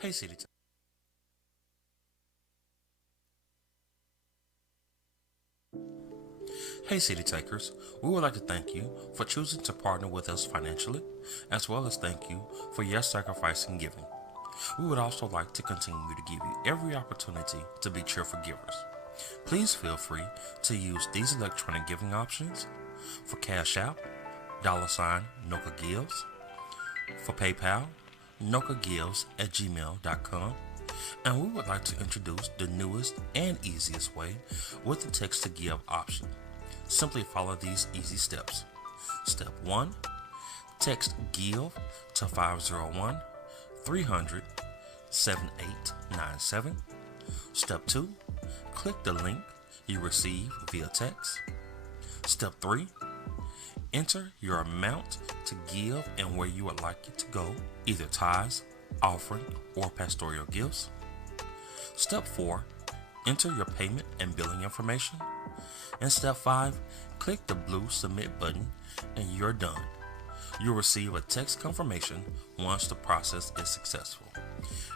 Hey City, hey City Takers, we would like to thank you for choosing to partner with us financially, as well as thank you for your sacrifice and giving. We would also like to continue to give you every opportunity to be cheerful givers. Please feel free to use these electronic giving options for Cash App, $Noka Gives, for PayPal, nokagives@gmail.com, and we would like to introduce the newest and easiest way with the text to give option. Simply follow these easy steps. Step 1. Text GIVE to 501-300-7897. Step 2. Click the link you receive via text. Step 3. Enter your amount to give and where you would like it to go, either tithes, offering, or pastoral gifts. Step 4. Enter your payment and billing information. And step 5. Click the blue submit button and you're done. You'll receive a text confirmation once the process is successful.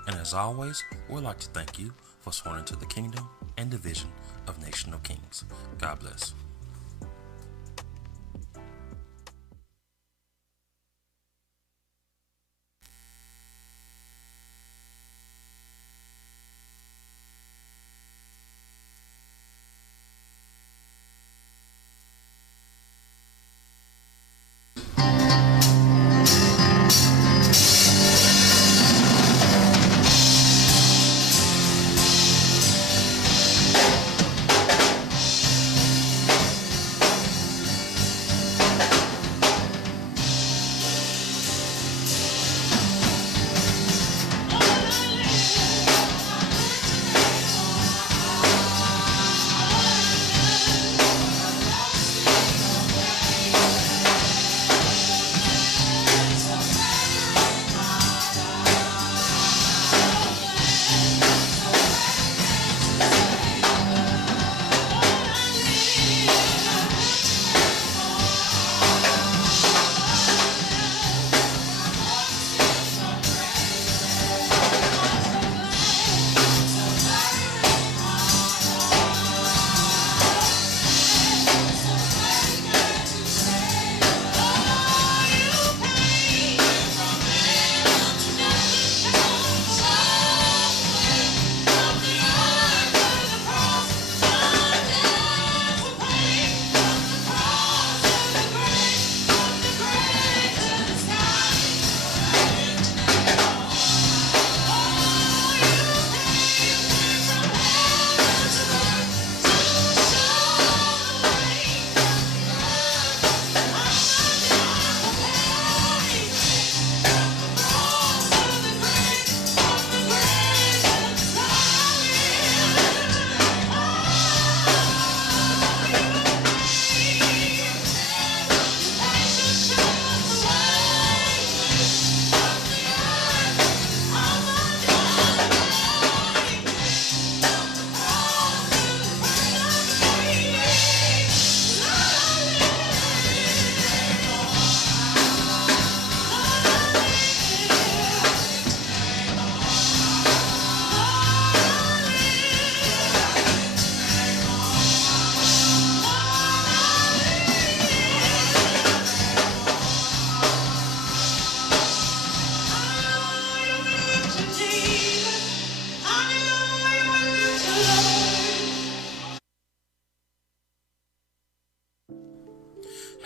And as always, we'd like to thank you for sworn into the kingdom and the vision of Nation of Kings. God bless.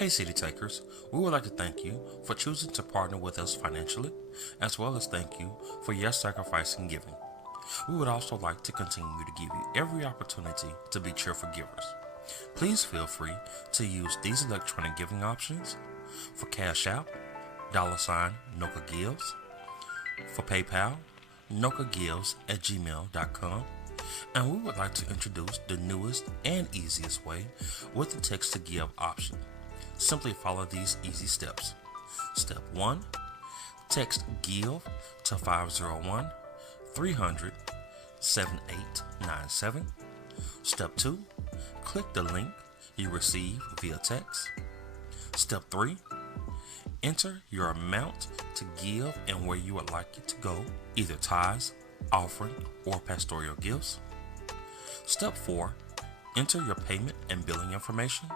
Hey City Takers, we would like to thank you for choosing to partner with us financially, as well as thank you for your sacrifice and giving. We would also like to continue to give you every opportunity to be cheerful givers. Please feel free to use these electronic giving options for Cash App, $Noka Gives, for PayPal, nokagives@gmail.com, and we would like to introduce the newest and easiest way with the text to give option. Simply follow these easy steps. Step 1, text GIVE to 501-300-7897. Step 2, click the link you receive via text. Step 3, enter your amount to give and where you would like it to go, either tithes, offering, or pastoral gifts. Step 4, enter your payment and billing information.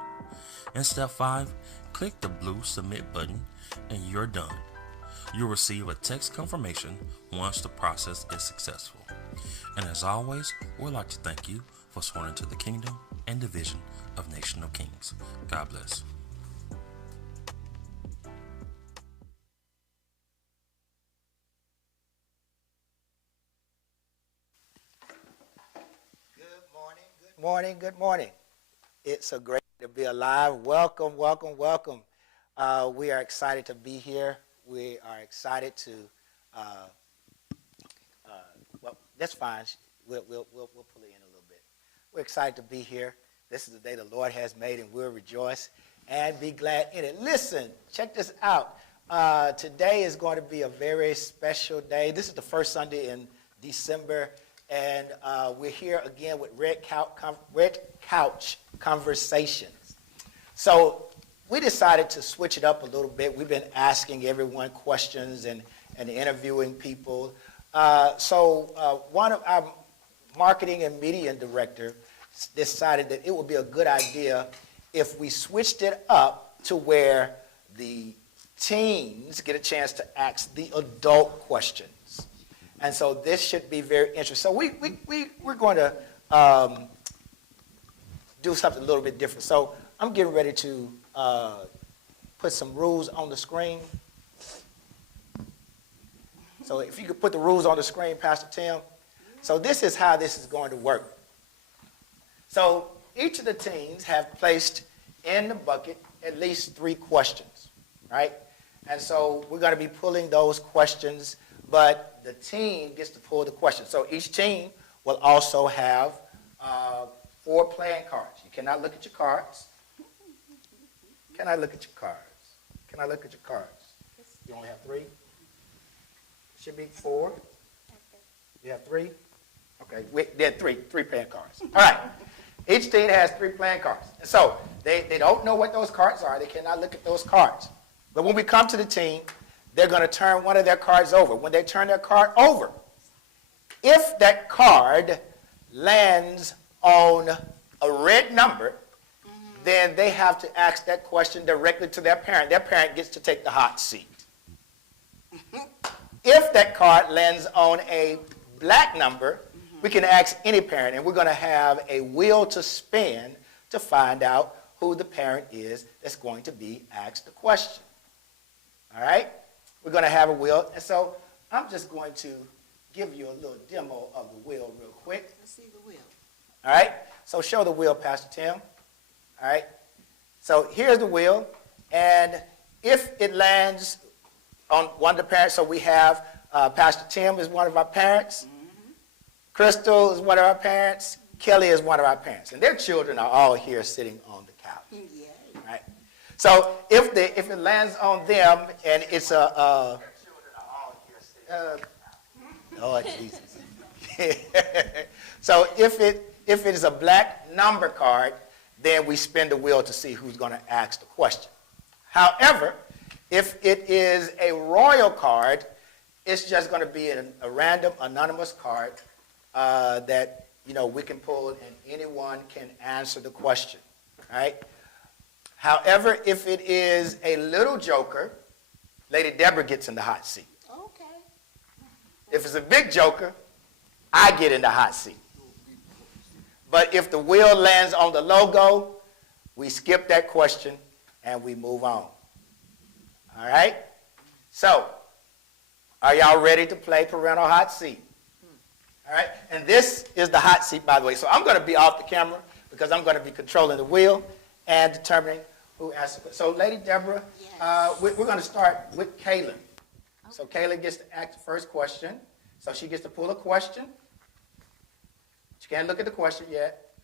And step 5, click the blue submit button and you're done. You'll receive a text confirmation once the process is successful. And as always, we'd like to thank you for sowing into the kingdom and the vision of Nation of Kings. God bless. Good morning. It's a great to be alive. Welcome. We are excited to be here. We are excited to, well, that's fine. We'll pull it in a little bit. We're excited to be here. This is the day the Lord has made, and we'll rejoice and be glad in it. Listen, check this out. Today is going to be a very special day. This is the first Sunday in December. And we're here again with Red Couch Conversations. So we decided to switch it up a little bit. We've been asking everyone questions and interviewing people. So one of our marketing and media director decided that it would be a good idea if we switched it up to where the teens get a chance to ask the adult questions. And so this should be very interesting. So we're going to do something a little bit different. So I'm getting ready to put some rules on the screen. So if you could put the rules on the screen, Pastor Tim. So this is how this is going to work. So each of the teams have placed in the bucket at least 3 questions, right? And so we're going to be pulling those questions, but the team gets to pull the question. So each team will also have 4 playing cards. You cannot look at your cards. Can I look at your cards? Can I look at your cards? You only have 3? Should be 4. You have 3? Okay, there are 3 playing cards. All right. Each team has 3 playing cards. And so they don't know what those cards are. They cannot look at those cards. But when we come to the team, they're going to turn one of their cards over. When they turn their card over, if that card lands on a red number, then they have to ask that question directly to their parent. Their parent gets to take the hot seat. If that card lands on a black number, we can ask any parent, and we're going to have a wheel to spin to find out who the parent is that's going to be asked the question. All right? We're going to have a wheel, and so I'm just going to give you a little demo of the wheel real quick. Let's see the wheel. All right? So show the wheel, Pastor Tim. All right? So here's the wheel, and if it lands on one of the parents, so we have Pastor Tim is one of our parents, Crystal is one of our parents, Kelly is one of our parents, and their children are all here sitting on the couch. Yay. Right? So if it lands on them and it's a Lord Jesus. So if it is a black number card, then we spin the wheel to see who's going to ask the question. However, if it is a royal card, it's just going to be a random anonymous card that we can pull and anyone can answer the question. Right? However, if it is a little joker, Lady Deborah gets in the hot seat. Okay. If it's a big joker, I get in the hot seat. But if the wheel lands on the logo, we skip that question and we move on. All right? So, are y'all ready to play parental hot seat? All right? And this is the hot seat, by the way. So I'm going to be off the camera because I'm going to be controlling the wheel and determining who asks. So, Lady Deborah, we're going to start with Kaylin. Okay. So Kaylin gets to ask the first question. So she gets to pull a question. She can't look at the question yet.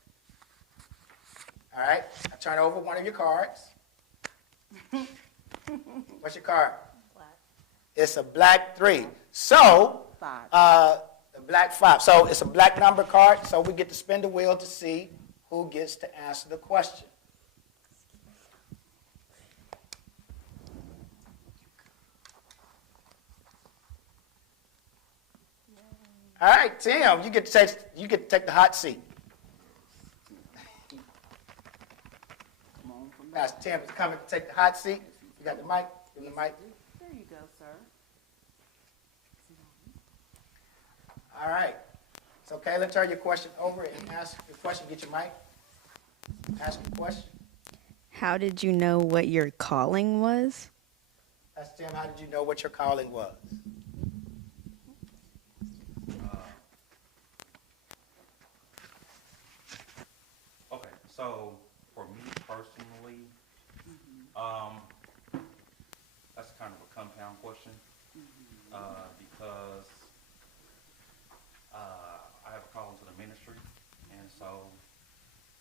All right? I turn over one of your cards. What's your card? Black. It's a black 3. So, a black 5. So it's a black number card. So we get to spin the wheel to see who gets to answer the question. All right, Tim, you get to take the hot seat. Pastor Tim is coming to take the hot seat. You got the mic? Give him the mic. There you go, sir. All right. So, Kayla, turn your question over and ask your question. Get your mic. Ask your question. How did you know what your calling was? Pastor Tim, how did you know what your calling was? Okay, so for me personally, that's kind of a compound question because I have a call into the ministry, and so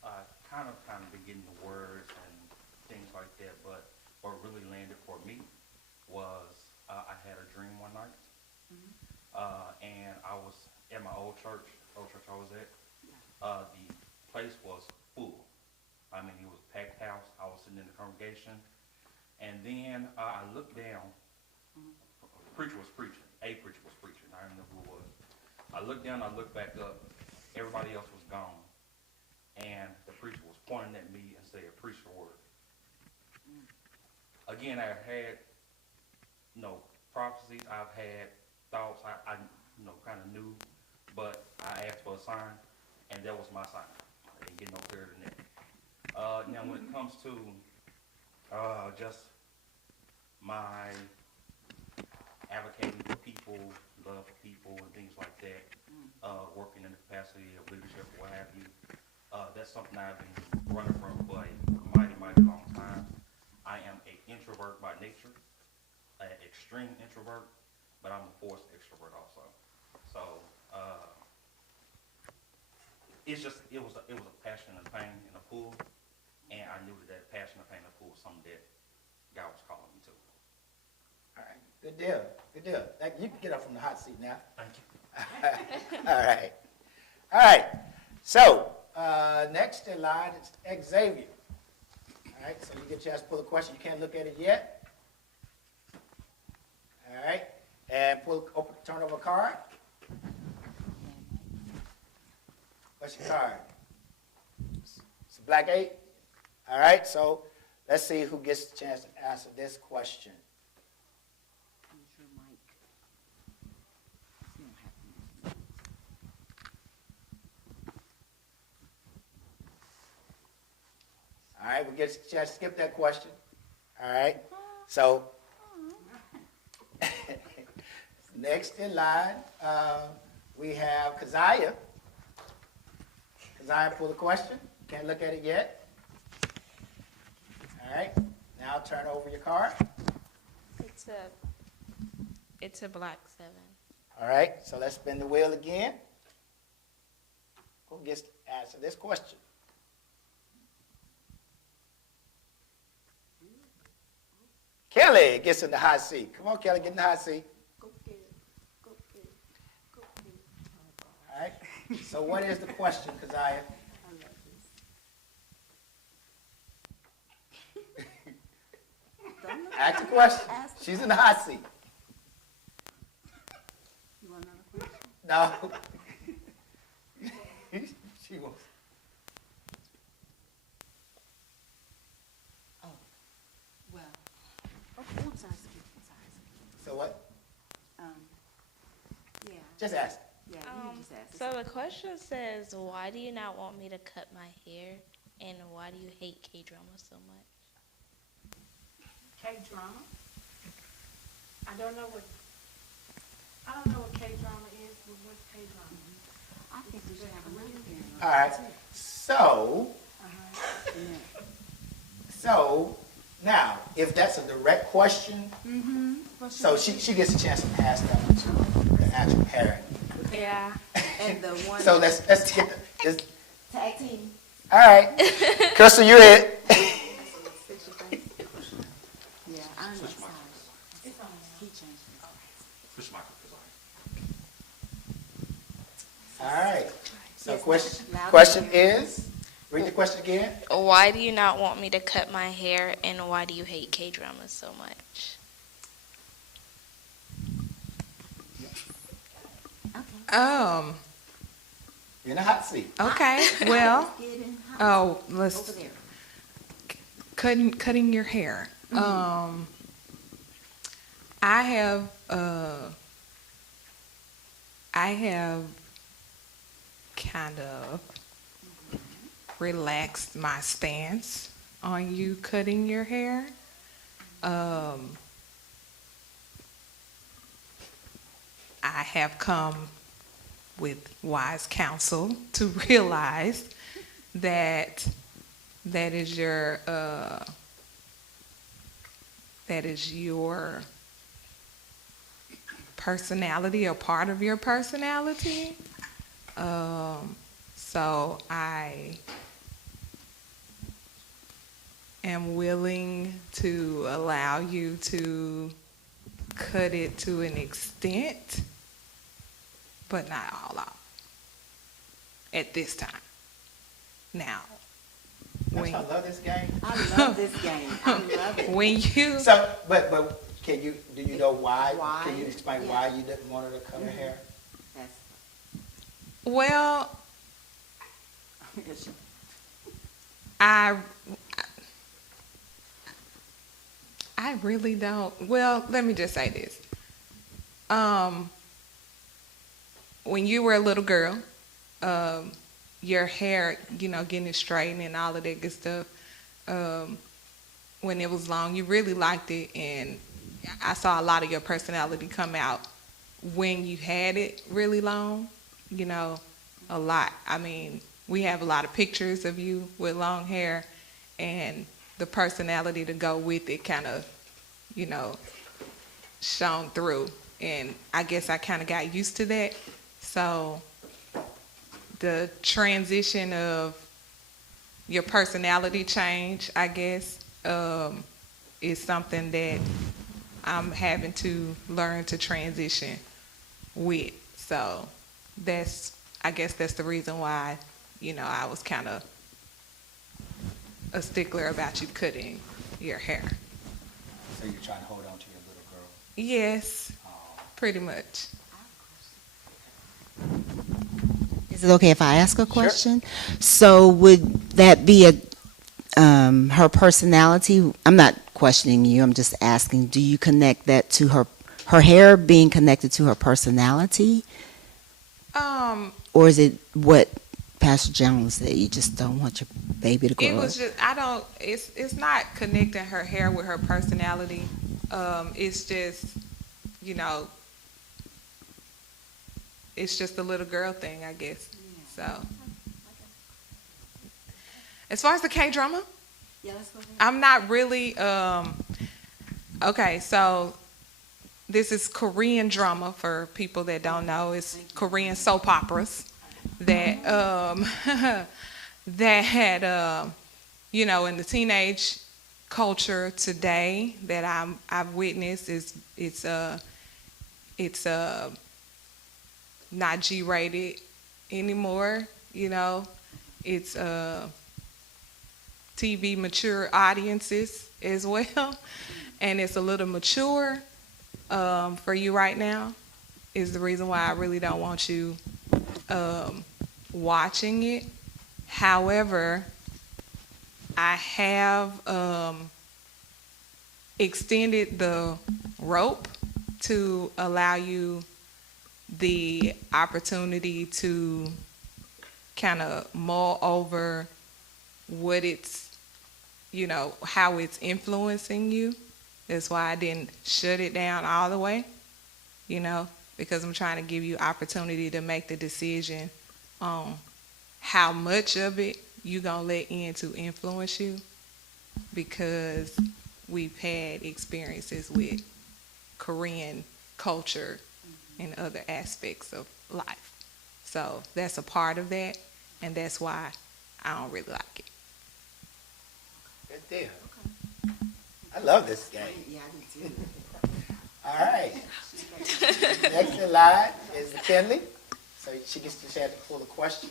I kind of been getting the words and things like that. But what really landed for me was I had a dream one night, and I was at my old church I was at. The place was full. I mean, it was a packed house. I was sitting in the congregation, and then I looked down. A preacher was preaching. I don't know who it was. I looked down. I looked back up. Everybody else was gone, and the preacher was pointing at me and saying, "Preach the word." Again, I had prophecies. I've had thoughts. I kind of knew, but I asked for a sign, and that was my sign. I didn't get no clearer than that. Now, when it comes to just my advocating for people, love for people, and things like that, working in the capacity of leadership or what have you, that's something I've been running from for a mighty long time. I am an introvert by nature, an extreme introvert, but I'm a forced extrovert also. So it was a passion and pain and a pull, and I knew that passion and pain and pull was something that God was calling me to. All right. Good deal. You can get up from the hot seat now. Thank you. All right. So, next in line is Xavier. All right, so you get a chance to pull a question. You can't look at it yet. All right, and turn over a card. What's your card? It's a black 8. All right, so let's see who gets the chance to answer this question. Use your mic. You don't have to use it. All right, we get a chance to skip that question. All right, so next in line, we have Keziah. Keziah, pull the question. Can't look at it yet. All right, now turn over your card. It's a black 7. All right, so let's spin the wheel again. Who gets to answer this question? Kelly gets in the hot seat. Come on, Kelly, get in the hot seat. Go get it. Go get it. Go get it. All right, so what is the question, Keziah? I love this. Don't look Ask the question. Ask the She's in the hot seat. You want another question? No. She wants. Oh, well. Okay, I'm sorry, skip. So what? Yeah. Just ask. Yeah, you can just ask. So the question says, why do you not want me to cut my hair, and why do you hate K-drama so much? K-drama. I don't know what K-drama is, but what's K-drama? I think we should have a real game. All right. So now, if that's a direct question, so she gets a chance to pass that one to the actual parent. Yeah. And the one. So let's get this. Tag team. All right, Crystal, you're it. Yeah, I know. It's on. He changed it. All right. So question is, read the question again. Why do you not want me to cut my hair, and why do you hate K-dramas so much? You're in a hot seat. Okay. Well, Over let's there. cutting your hair. I have kind of relaxed my stance on you cutting your hair. I have come with wise counsel to realize that that is your personality or part of your personality. So I am willing to allow you to cut it to an extent, but not all out at this time. Now, That's why I love this game. I love this game. I love it. when you So, but do you know why? Why? Can you explain Yeah. why you didn't want her to cut her hair? That's well, it's- I really don't. Well, let me just say this. When you were a little girl, your hair, getting it straightened and all of that good stuff, when it was long, you really liked it, and I saw a lot of your personality come out when you had it really long, a lot. I mean, we have a lot of pictures of you with long hair, and the personality to go with it kind of, shone through. And I guess I kind of got used to that. So the transition of your personality change, I guess, is something that I'm having to learn to transition with. So I guess that's the reason why, I was kind of a stickler about you cutting your hair. So you're trying to hold on to your little girl. Yes, pretty much. Is it okay if I ask a question? So would that be her personality? I'm not questioning you. I'm just asking. Do you connect that to her hair being connected to her personality, or is it what Pastor Jones said? You just don't want your baby to grow It up. was just it's not connecting her hair with her personality. It's just it's just a little girl thing, I guess. So as far as the K-drama, yeah, let's go ahead. I'm not really okay, so this is Korean drama for people that don't know. It's Korean soap operas that that had in the teenage culture today that I've witnessed it's not G-rated anymore. It's TV mature audiences as well, and it's a little mature for you right now. Is the reason why I really don't want you watching it. However, I have extended the rope to allow you the opportunity to kind of mull over what it's, how it's influencing you. That's why I didn't shut it down all the way, you know, because I'm trying to give you opportunity to make the decision on how much of it you gonna let in to influence you, because we've had experiences with Korean culture and other aspects of life. So that's a part of that, and that's why I don't really like it. Good deal. I love this game. Yeah, I do too. All right. Next in line is McKinley. So she gets to chance to pull the question.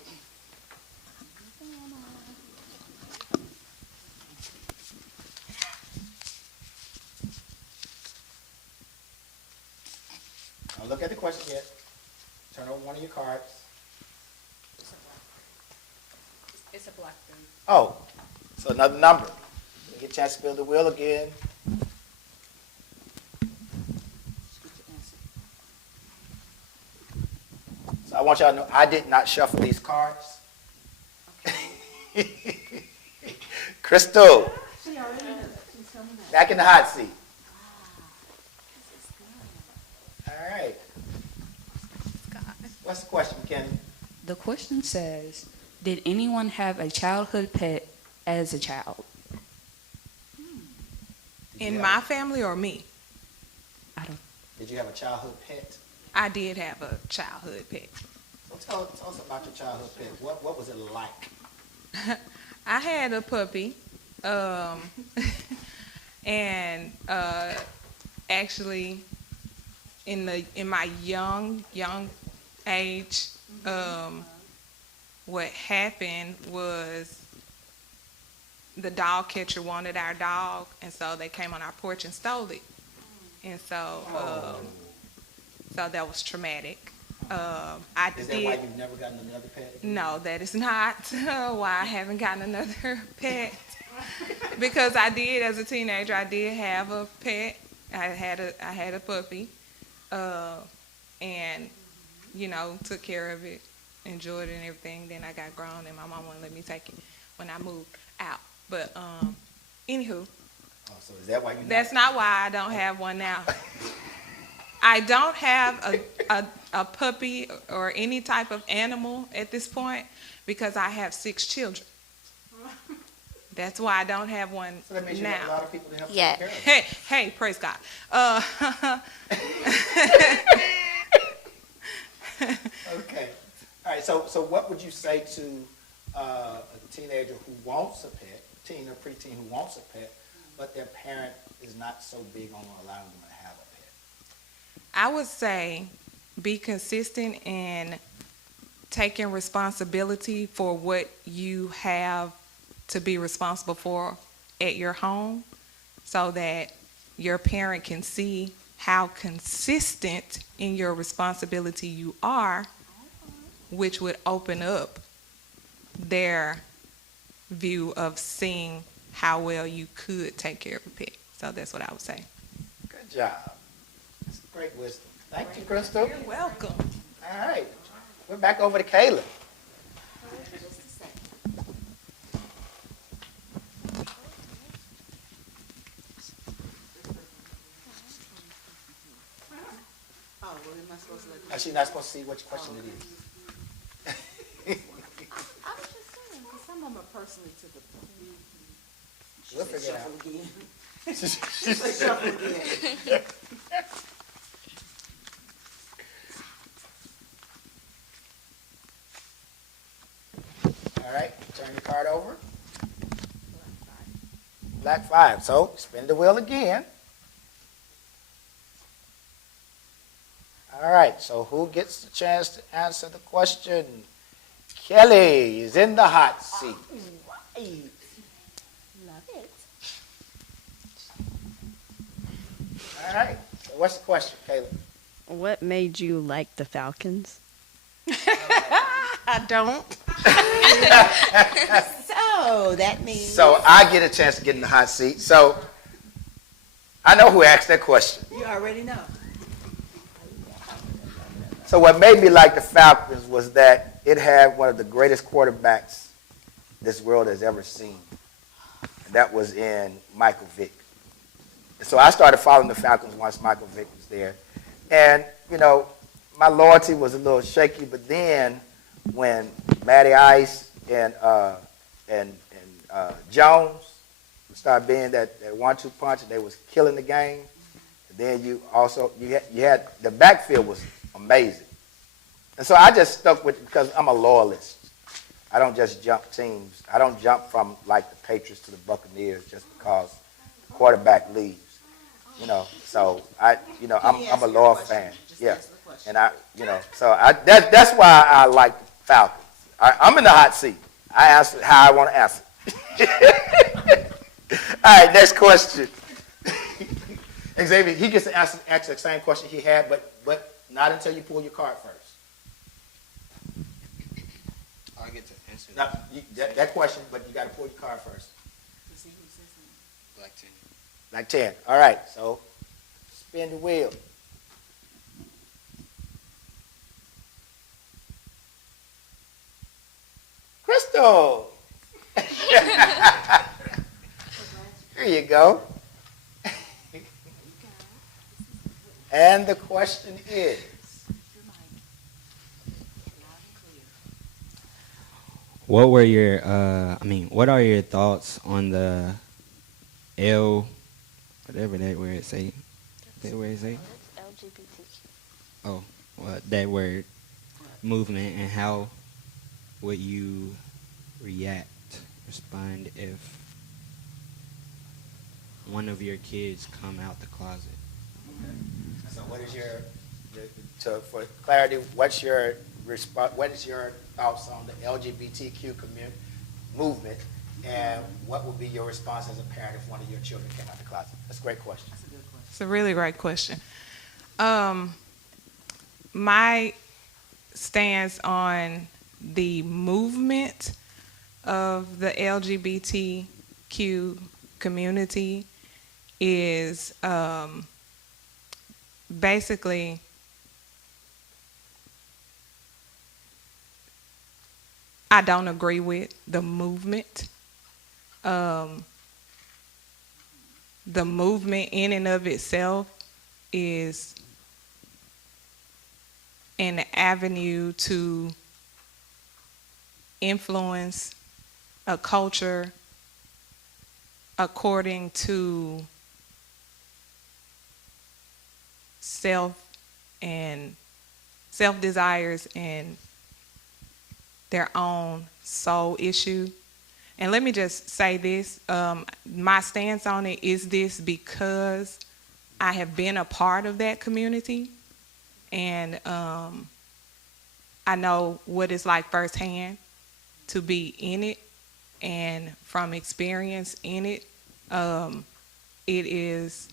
Now look at the question yet. Turn over one of your cards. It's a black thing. Oh, so another number. You get a chance to spin the wheel again. So I want y'all to know I did not shuffle these cards. Crystal, back in the hot seat. All right. What's the question, Kenny? The question says, did anyone have a childhood pet as a child? In my family or me? Did you have a childhood pet? I did have a childhood pet. So tell us about your childhood pet. What was it like? I had a puppy, and actually, in my young age, what happened was the dog catcher wanted our dog, and so they came on our porch and stole it, and so so that was traumatic. Is that why you've never gotten another pet? No, that is not why I haven't gotten another pet. Because I did, as a teenager, I did have a pet. I had a puppy, and you know, took care of it, enjoyed it and everything. Then I got grown, and my mom wouldn't let me take it when I moved out. But anywho, so is that why you? That's not why I don't have one now. I don't have a puppy or any type of animal at this point because I have 6 children. That's why I don't have one So that means you now. have a lot of people to help Yeah. take care of it. Hey, praise God. Okay. All right. So what would you say to a teenager who wants a pet, teen or preteen who wants a pet, but their parent is not so big on allowing them to have a pet? I would say be consistent in taking responsibility for what you have to be responsible for at your home so that your parent can see how consistent in your responsibility you are, which would open up their view of seeing how well you could take care of a pet. So that's what I would say. Good job. That's great wisdom. Thank you, Crystal. You're welcome. All right. We're back over to Kayla. Oh, she's not supposed to see which question it is. I was just saying, because some of them are personally to the point. We'll figure it out. Shuffle again. All right, turn the card over. Black 5. So spin the wheel again. All right, so who gets the chance to answer the question? Kelly is in the hot seat. Love it. All right, so what's the question, Kayla? What made you like the Falcons? I don't. So that means. So I get a chance to get in the hot seat. So I know who asked that question. You already know. So what made me like the Falcons was that it had one of the greatest quarterbacks this world has ever seen. And that was in Michael Vick. So I started following the Falcons once Michael Vick was there. And, you know, my loyalty was a little shaky, but then when Matty Ice and Jones started being that 1-2 punch, and they was killing the game. And then you had the backfield was amazing. And so I just stuck with it because I'm a loyalist. I don't just jump teams. I don't jump from like the Patriots to the Buccaneers just because the quarterback leaves. You know, so I'm a loyal fan. Yeah, and that's why I like the Falcons. I'm in the hot seat. I answer how I want to answer. All right, next question. Xavier, he gets to answer the same question he had, but not until you pull your card first. I get to answer that question, but you got to pull your card first. Black 10. Like 10. All right, so spin the wheel. Crystal. Here you go. And the question is, what are your thoughts on the whatever that word say? That word say? LGBTQ. Oh, well, that word movement, and how would you respond if one of your kids come out the closet? so what is for clarity, what is your thoughts on the LGBTQ movement, and what would be your response as a parent if one of your children came out the closet? That's a great question. It's a really great question. My stance on the movement of the LGBTQ community is basically I don't agree with the movement. The movement in and of itself is an avenue to influence a culture according to self desires and their own soul issue. And let me just say this, my stance on it is this because I have been a part of that community, and I know what it's like firsthand to be in it, and from experience in it, it is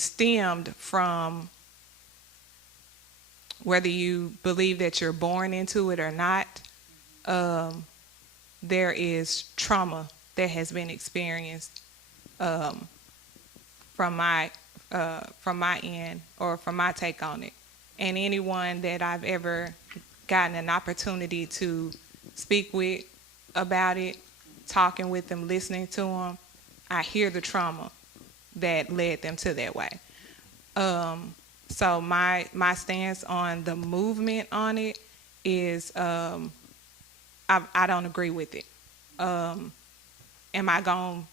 stemmed from whether you believe that you're born into it or not. There is trauma that has been experienced from my end, or from my take on it. And anyone that I've ever gotten an opportunity to speak with about it, talking with them, listening to them, I hear the trauma that led them to that way. So my stance on the movement on it is I don't agree with it. Am I going to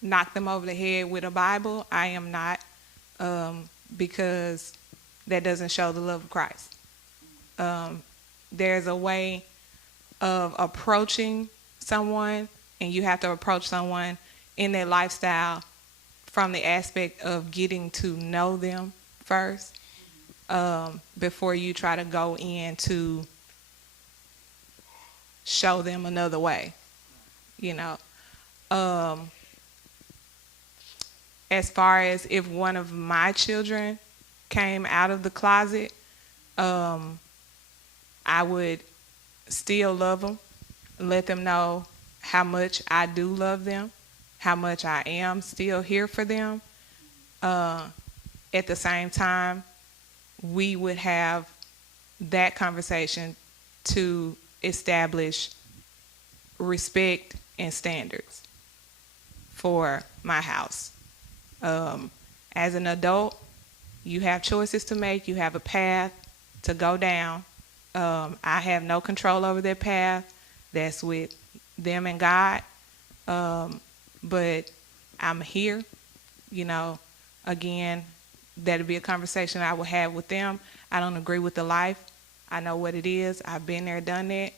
knock them over the head with a Bible? I am not, because that doesn't show the love of Christ. There's a way of approaching someone, and you have to approach someone in their lifestyle from the aspect of getting to know them first, before you try to go in to show them another way, you know. As far as if one of my children came out of the closet, I would still love them, let them know how much I do love them, how much I am still here for them. At the same time, we would have that conversation to establish respect and standards. for my house. As an adult, you have choices to make. You have a path to go down. I have no control over that path. That's with them and God. But I'm here, you know. Again, that'll be a conversation I will have with them. I don't agree with the life. I know what it is. I've been there, done that.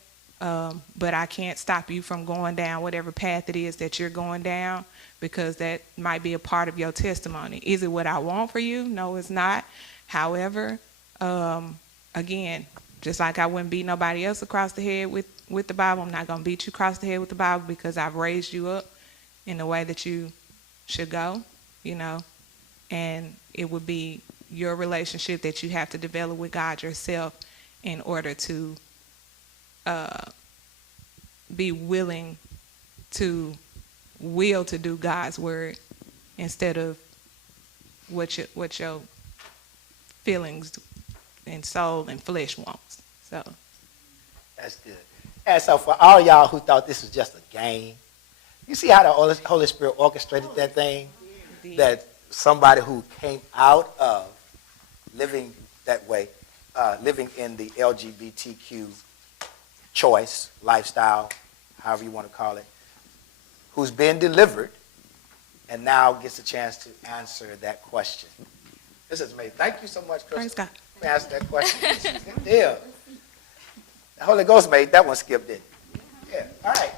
But I can't stop you from going down whatever path it is that you're going down, because that might be a part of your testimony. Is it what I want for you? No, it's not. However, again, just like I wouldn't beat nobody else across the head with the Bible, I'm not going to beat you across the head with the Bible, because I've raised you up in the way that you should go, you know. And it would be your relationship that you have to develop with God yourself in order to be willing to will to do God's word instead of what your feelings and soul and flesh wants. So That's good. And so for all y'all who thought this was just a game, you see how the Holy Spirit orchestrated that thing? That somebody who came out of living that way, living in the LGBTQ choice, lifestyle, however you want to call it, who's been delivered and now gets a chance to answer that question. This is amazing. Thank you so much, Crystal. Praise God. Let me ask that question. Good deal. The Holy Ghost made that one skip, didn't it? Yeah. All right.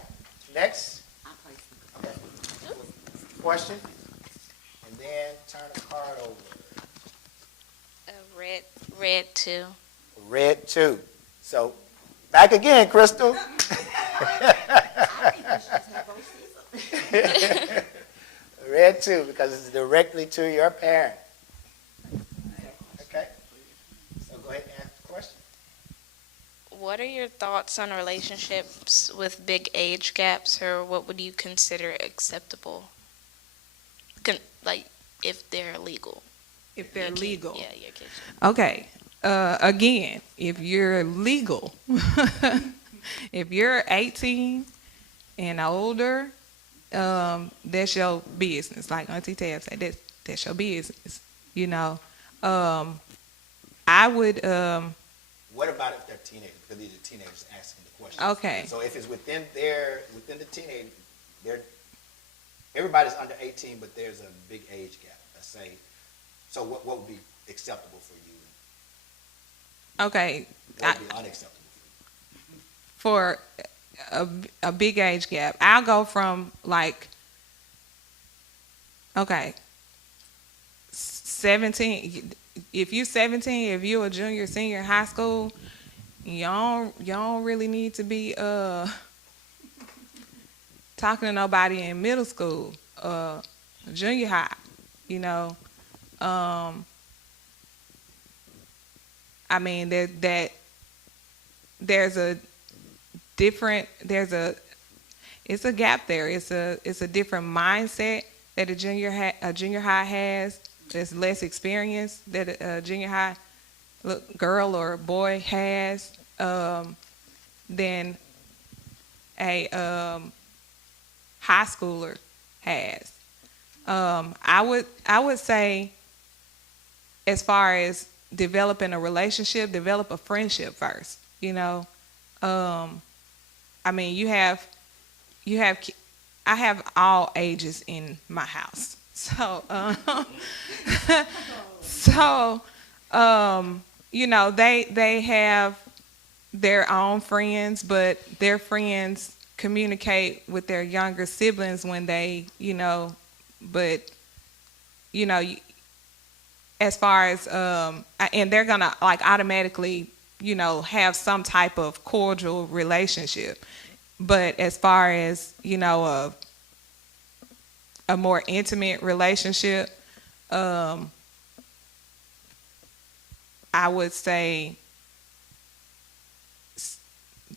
Next. Okay. Question. And then turn the card over. Red 2. Red 2. So, back again, Crystal. Red 2, because it's directly to your parent. Okay. So go ahead and ask the question. What are your thoughts on relationships with big age gaps, or what would you consider acceptable? Like, if they're legal. if they're legal. Yeah, your kids. Okay. Again, if you're legal, if you're 18 and older, that's your business. Like Auntie Tab said, that's your business. You know, I would. What about if they're teenagers? Because these are teenagers asking the question. Okay. So if it's within the teenage, everybody's under 18, but there's a big age gap. Let's say. So what would be acceptable for you? Okay. What would be unacceptable For a big age gap, I'll go from like, okay, 17. If you're 17, if you're a junior, senior in high school, you don't really need to be talking to nobody in middle school, junior high, you know. I mean that there's a gap there. It's a different mindset that a junior high has. There's less experience that a junior high girl or boy has than a high schooler has. I would say, as far as developing a relationship, develop a friendship first. You know, I mean, I have all ages in my house. So, you know, they have their own friends, but their friends communicate with their younger siblings when they, you know, but, you know, as far as, and they're gonna like automatically, you know, have some type of cordial relationship. But as far as, you know, a more intimate relationship, I would say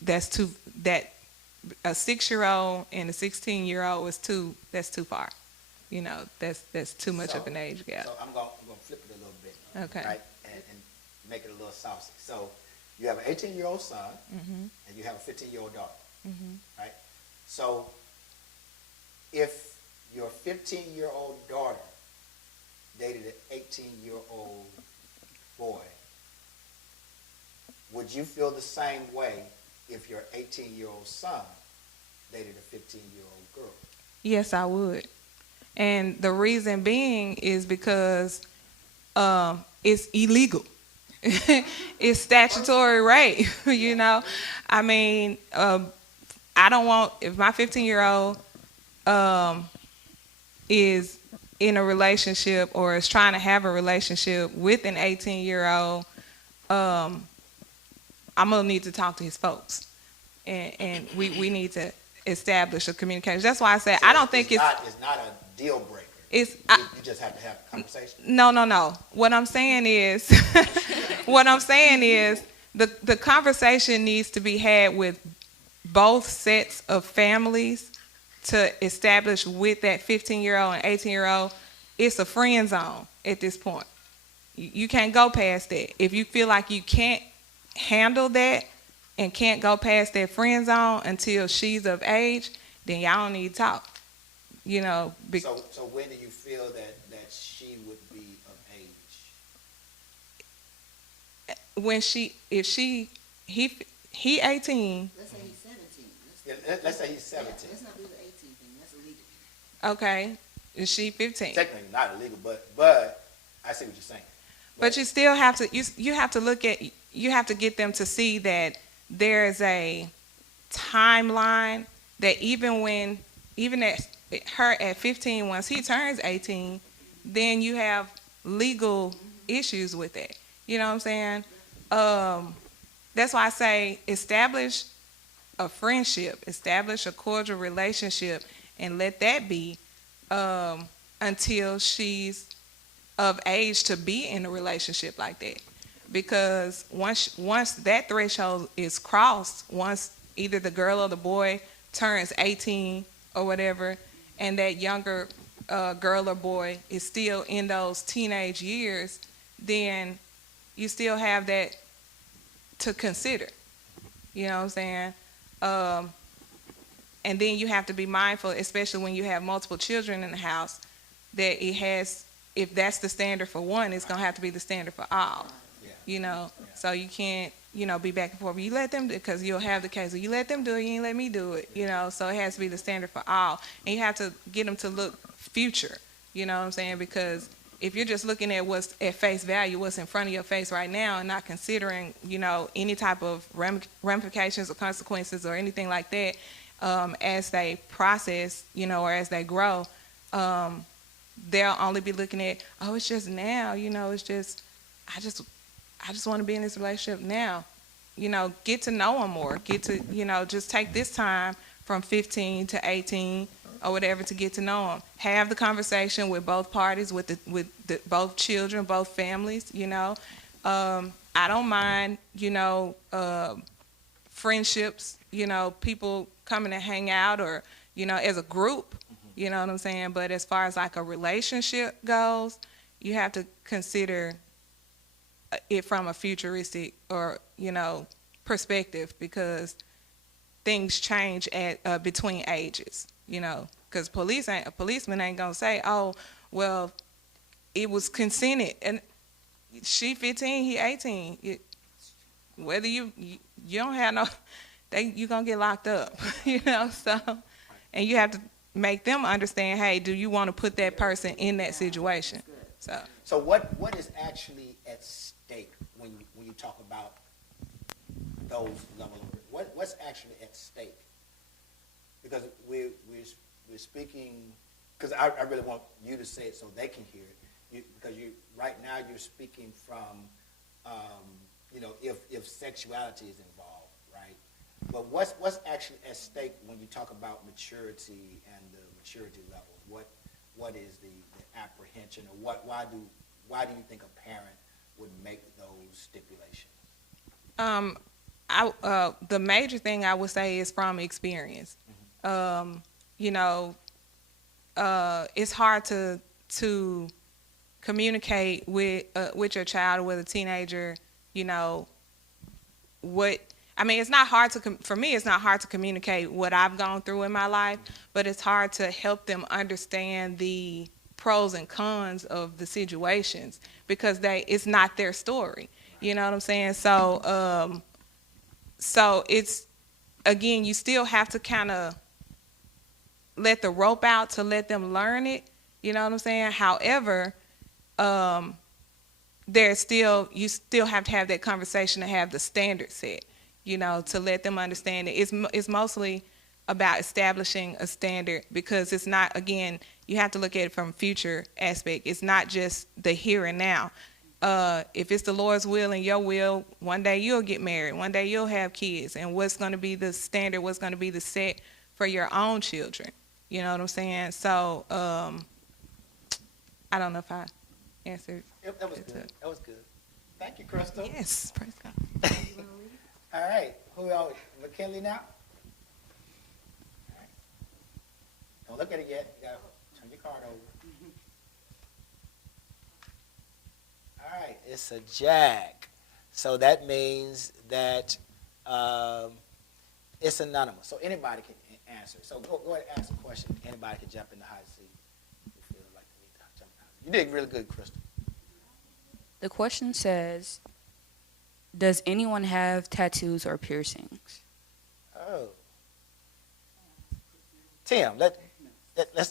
that a 6-year-old and a 16-year-old that's too far. You know, that's too much of an age gap. So I'm going to flip it a little bit. Okay. Right? And make it a little saucy. So you have an 18-year-old son, and you have a 15-year-old daughter. Right? So if your 15-year-old daughter dated an 18-year-old boy, would you feel the same way if your 18-year-old son dated a 15-year-old girl? Yes, I would. And the reason being is because it's illegal. It's statutory rape, you know. I mean, I don't want, if my 15-year-old is in a relationship or is trying to have a relationship with an 18-year-old, I'm going to need to talk to his folks. And we need to establish a communication. That's why I said So I don't think it's not a deal breaker. It's you just have to have a conversation. No. What I'm saying is, the conversation needs to be had with both sets of families to establish with that 15-year-old and 18-year-old. It's a friend zone at this point. You can't go past that. If you feel like you can't handle that and can't go past that friend zone until she's of age, then y'all don't need to talk. You know. So when do you feel that she would be of age? When he 18. Let's say he's 17. Let's say he's 17. Let's not do the 18 thing. That's illegal. Okay. Is she 15? Technically not illegal, but I see what you're saying. But you still have to you have to look at, you have to get them to see that there is a timeline that even at her at 15, once he turns 18, then you have legal issues with it. You know what I'm saying? That's why I say establish a friendship, establish a cordial relationship, and let that be until she's of age to be in a relationship like that. Because once that threshold is crossed, once either the girl or the boy turns 18 or whatever, and that younger girl or boy is still in those teenage years, then you still have that to consider. You know what I'm saying? And then you have to be mindful, especially when you have multiple children in the house, that it has, if that's the standard for one, it's going to have to be the standard for all. Yeah. You know, so you can't, be back and forth. You let them do it, because you'll have the case of you let them do it, you ain't let me do it. So it has to be the standard for all. And you have to get them to look future, you know what I'm saying? Because if you're just looking at what's at face value, what's in front of your face right now, and not considering, any type of ramifications or consequences or anything like that, as they process, or as they grow, they'll only be looking at, oh, it's just now, it's just, I just want to be in this relationship now. Get to know them more. Get to, just take this time from 15 to 18 or whatever to get to know them. Have the conversation with both parties, with both children, both families, I don't mind, friendships, people coming to hang out or, as a group, you know what I'm saying? But as far as like a relationship goes, you have to consider it from a futuristic or, perspective, because things change at between ages, because a policeman ain't gonna say, oh, well, it was consented and she 15, he 18. Whether you don't have no, you're gonna get locked up, so, and you have to make them understand, hey, do you want to put that person in that situation? So what is actually at stake when you talk about those levels? What's actually at stake? Because we're speaking, because I really want you to say it so they can hear it. Because right now you're speaking from, if sexuality is involved, right? But what's actually at stake when you talk about maturity and the maturity levels? What is the apprehension, or why do you think a parent would make those stipulations? The major thing I would say is from experience. It's hard to communicate with your child or with a teenager, I mean, it's not hard to, for me, it's not hard to communicate what I've gone through in my life, but it's hard to help them understand the pros and cons of the situations because it's not their story. You know what I'm saying? So it's, again, you still have to kind of let the rope out to let them learn it. You know what I'm saying? However, you still have to have that conversation to have the standard set, you know, to let them understand it. It's mostly about establishing a standard because it's not, again, you have to look at it from future aspect. It's not just the here and now. If it's the Lord's will and your will, one day you'll get married, one day you'll have kids, and what's going to be the standard, what's going to be the set for your own children. You know what I'm saying? So, I don't know if I answered. That was good. That was good. Thank you, Crystal. Yes, praise God. All right. Who else? McKinley now? All right. Don't look at it yet. You got to turn your card over. All right. It's a jack. So that means that it's anonymous. So anybody can answer. So go ahead and ask a question. Anybody can jump in the hot seat. You feel like they need to jump in the hot seat. You did really good, Crystal. The question says, does anyone have tattoos or piercings? Oh. Tim, let's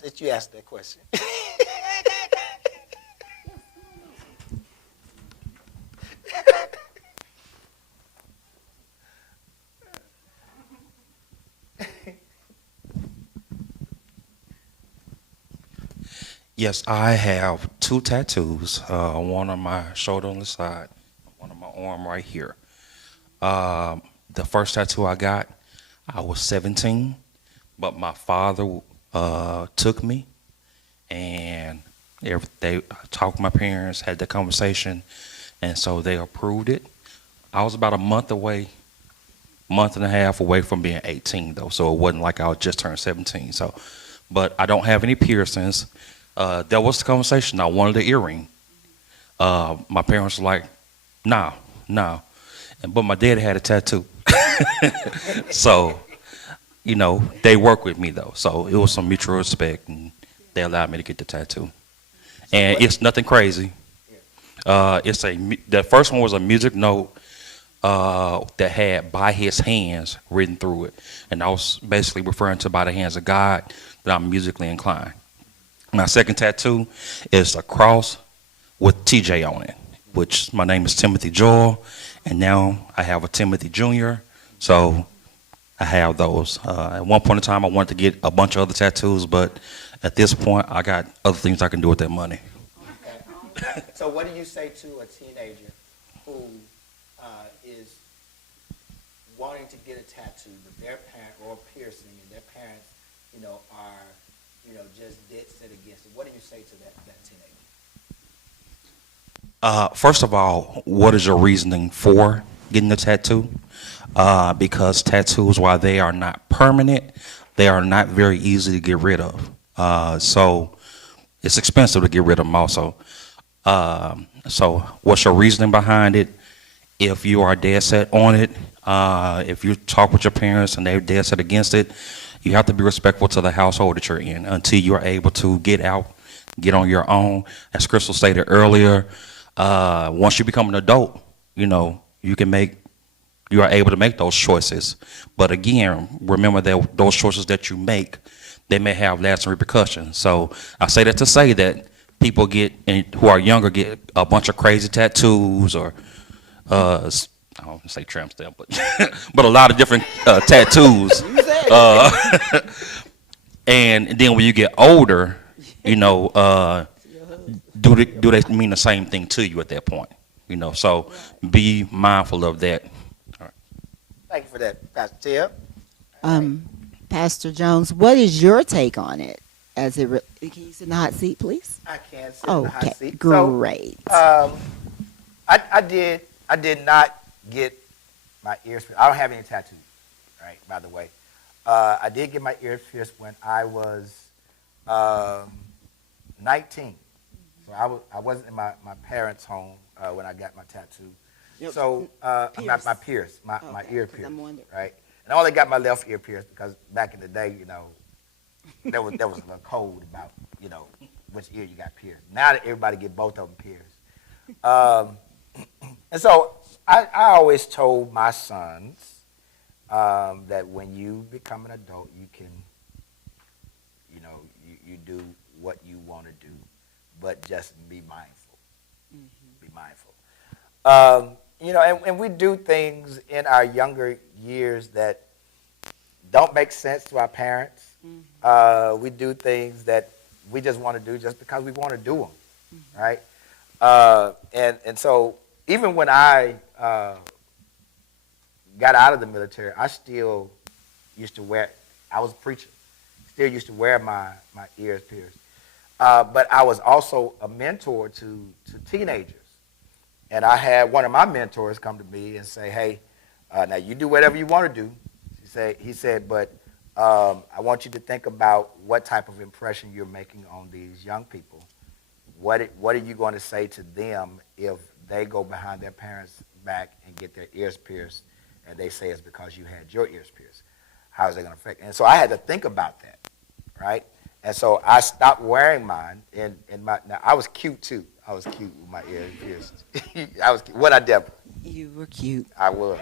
let you ask that question. Yes, I have 2 tattoos. One on my shoulder on the side, one on my arm right here. The first tattoo I got, I was 17, but my father took me, and I talked to my parents, had the conversation, and so they approved it. I was about a month and a half away from being 18, though, so it wasn't like I was just turned 17. So, but I don't have any piercings. There was the conversation. I wanted the earring. My parents were like, no. But my dad had a tattoo. So, you know, they work with me, though. So it was some mutual respect, and they allowed me to get the tattoo. And it's nothing crazy. The first one was a music note that had "by his hands" written through it. And I was basically referring to by the hands of God that I'm musically inclined. My second tattoo is a cross with TJ on it, which my name is Timothy Joel, and now I have a Timothy Jr., so I have those. At one point in time, I wanted to get a bunch of other tattoos, but at this point, I got other things I can do with that money. Okay. So what do you say to a teenager who is wanting to get a tattoo, but their parent, or a piercing, and their parents, you know, are just dead set against it? What do you say to that teenager? First of all, what is your reasoning for getting a tattoo? Because tattoos, while they are not permanent, they are not very easy to get rid of. So it's expensive to get rid of them also. So what's your reasoning behind it? If you are dead set on it, if you talk with your parents and they're dead set against it, you have to be respectful to the household that you're in until you're able to get out, get on your own. As Crystal stated earlier, once you become an adult, you know, you are able to make those choices. But again, remember that those choices that you make, they may have lasting repercussions. So I say that to say that people who are younger get a bunch of crazy tattoos or I don't want to say tramp stamp, but a lot of different tattoos. And then when you get older, you know, do they mean the same thing to you at that point? You know, so be mindful of that. All right. Thank you for that, Pastor Tim. Pastor Jones, what is your take on it? Can you sit in the hot seat, please? I can sit in the hot seat. Great. So, I did not get my ears pierced. I don't have any tattoos, right, by the way. I did get my ears pierced when I was 19. So I wasn't in my parents' home when I got my tattoo. So, my pierce, my Okay, ear 'cause pierce, I'm wondering. right? And I only got my left ear pierced because back in the day, there was a little code about, which ear you got pierced. Now that everybody get both of them pierced. And so I always told my sons that when you become an adult, you can, you do what you want to do, but just be mindful. Be mindful. And we do things in our younger years that don't make sense to our parents. We do things that we just want to do just because we want to do them, right? And so even when I got out of the military, I still used to wear. I was a preacher. Still used to wear my ears pierced. But I was also a mentor to teenagers. And I had one of my mentors come to me and say, hey, now you do whatever you want to do. He said, but I want you to think about what type of impression you're making on these young people. What are you going to say to them if they go behind their parents' back and get their ears pierced and they say it's because you had your ears pierced? How is that going to affect? And so I had to think about that, right? And so I stopped wearing mine. Now I was cute too. I was cute with my ears pierced. I was cute. What I Deborah? You were cute. I was.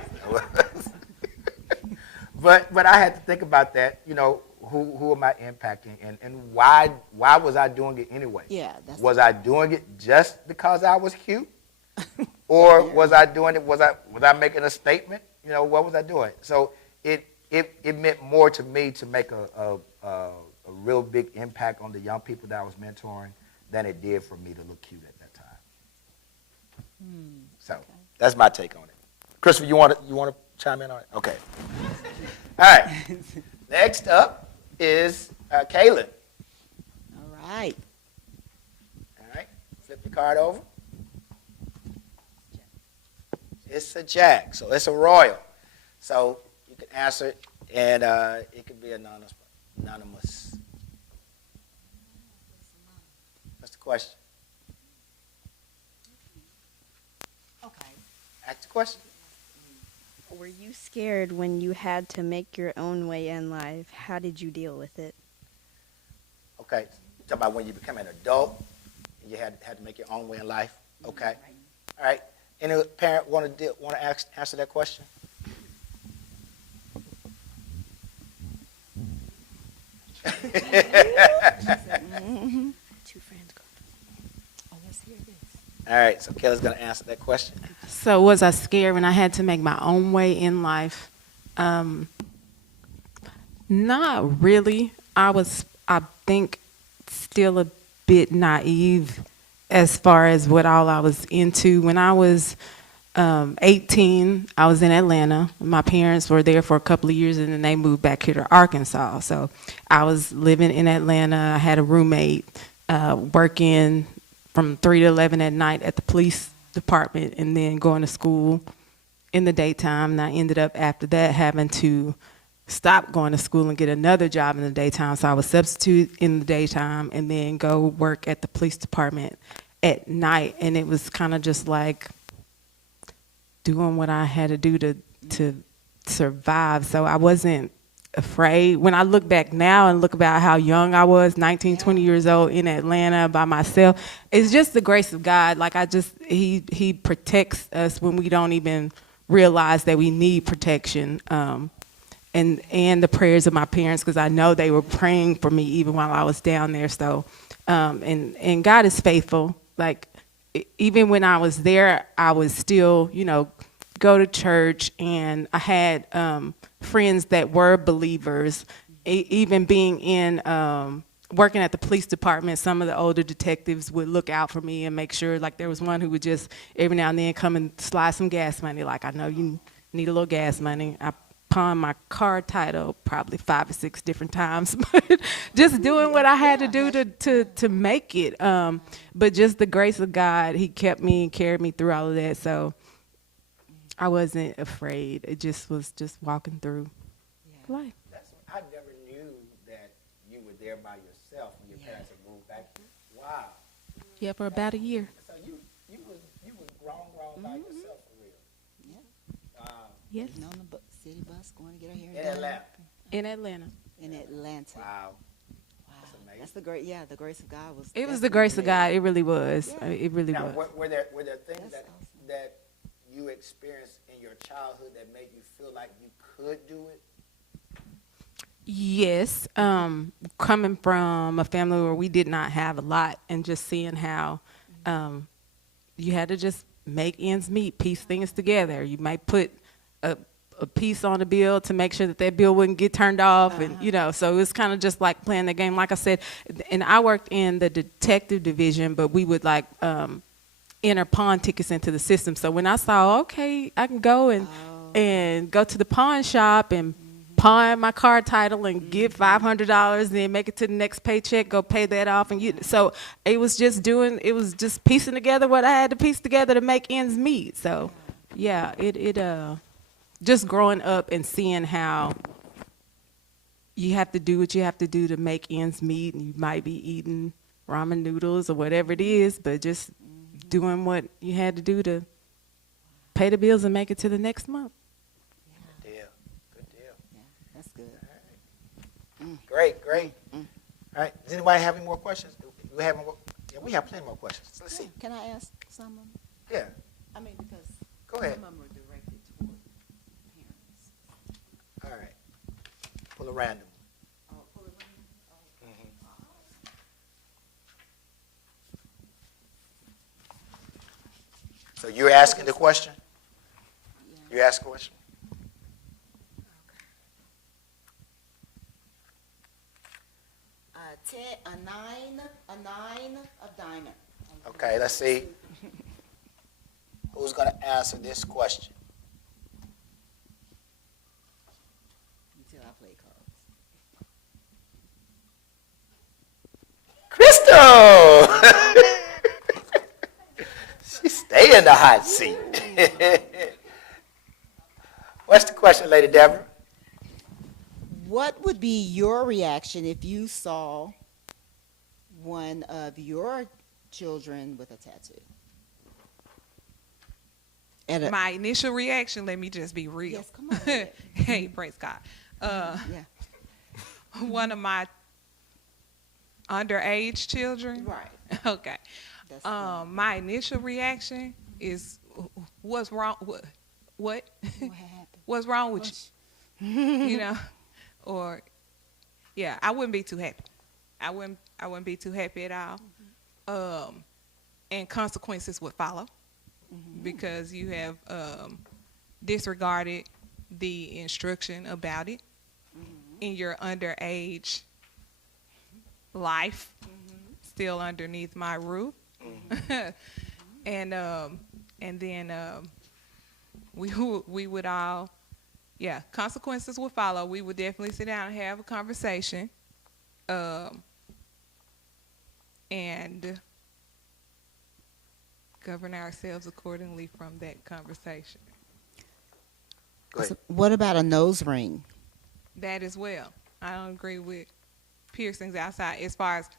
But I had to think about that. Who am I impacting, and why was I doing it anyway? Yeah. Was I doing it just because I was cute, or was I doing it? Was I making a statement? What was I doing? So it meant more to me to make a real big impact on the young people that I was mentoring than it did for me to look cute at that time. So that's my take on it. Christopher, you want to chime in on it? Okay. All right. Next up is Kaylin. All right. All right. Flip your card over. It's a jack, so it's a royal. So you can answer it, and it could be anonymous. What's the question? Okay. Ask the question. Were you scared when you had to make your own way in life? How did you deal with it? Okay. You're talking about when you become an adult and you had to make your own way in life. Okay. All right. Any parent want to answer that question? Two friends go. Oh, let's hear this. All right. So Kelly's going to answer that question. So was I scared when I had to make my own way in life? Not really. I think, still a bit naive as far as what all I was into. When I was 18, I was in Atlanta. My parents were there for a couple of years, and then they moved back here to Arkansas. So I was living in Atlanta. I had a roommate working from 3 to 11 at night at the police department, and then going to school in the daytime. And I ended up, after that, having to stop going to school and get another job in the daytime. So I was substitute in the daytime and then go work at the police department at night. And it was kind of just like doing what I had to do to survive. So I wasn't afraid. When I look back now and look about how young I was, 19, 20 years old in Atlanta by myself, it's just the grace of God. Like he protects us when we don't even realize that we need protection. And the prayers of my parents, because I know they were praying for me even while I was down there. So, and God is faithful. Like, even when I was there, I was still, go to church, and I had friends that were believers. Even being in working at the police department, some of the older detectives would look out for me and make sure. Like, there was one who would just every now and then come and slide some gas money. Like, I know you need a little gas money. I pawned my car title probably 5 or 6 different times, but just doing what I had to do to make it. But just the grace of God, He kept me and carried me through all of that. So I wasn't afraid. It just was just walking through life. I never knew that you were there by yourself when your parents had moved back. Wow. Yeah, for about a year. So you was grown by yourself for real. Yes. Getting on the city bus, going to get her hair In done. Atlanta. In Atlanta. In Atlanta. Wow. Wow. That's amazing. That's the great. Yeah, the grace of God was. It was the definitely grace of there. God. It really was. Yeah. It really Now, was. were there things That's that awesome. that you experienced in your childhood that made you feel like you could do it? Yes, coming from a family where we did not have a lot, and just seeing how you had to just make ends meet, piece things together. You might put a piece on the bill to make sure that that bill wouldn't get turned off, and so it was kind of just like playing the game. Like I said, and I worked in the detective division, but we would like enter pawn tickets into the system. So when I saw, okay, I can go and go to the pawn shop and pawn my car title and get $500, then make it to the next paycheck, go pay that off, and so it was just piecing together what I had to piece together to make ends meet. So yeah, it just growing up and seeing how you have to do what you have to do to make ends meet, and you might be eating ramen noodles or whatever it is, but just doing what you had to do to pay the bills and make it to the next month. Good deal. Good deal. Yeah, that's good. Great. All right. Does anybody have any more questions? We have more. Yeah, we have plenty more questions. So let's see. Can I ask some of them? Yeah. I mean, because Go ahead. some of them are directed toward parents. All right. Pull a random. Oh, pull it random? So you're asking the question? You ask a question? A nine of diamond. Okay, let's see. Who's going to answer this question? Until I play cards. Crystal! She stay in the hot seat. What's the question, Lady Deborah? What would be your reaction if you saw one of your children with a tattoo? My initial reaction, let me just be real. Yes, come on. Hey, praise God. Yeah. One of my underage children. Right. Okay. That's My initial reaction is, what's wrong? What? what happened? What's wrong with you? Or yeah, I wouldn't be too happy. I wouldn't be too happy at all. And consequences would follow because you have disregarded the instruction about it in your underage life, still underneath my roof. And then we would all, yeah, consequences would follow. We would definitely sit down and have a conversation, and govern ourselves accordingly from that conversation. Go ahead. What about a nose ring? That as well. I don't agree with piercings outside. As far as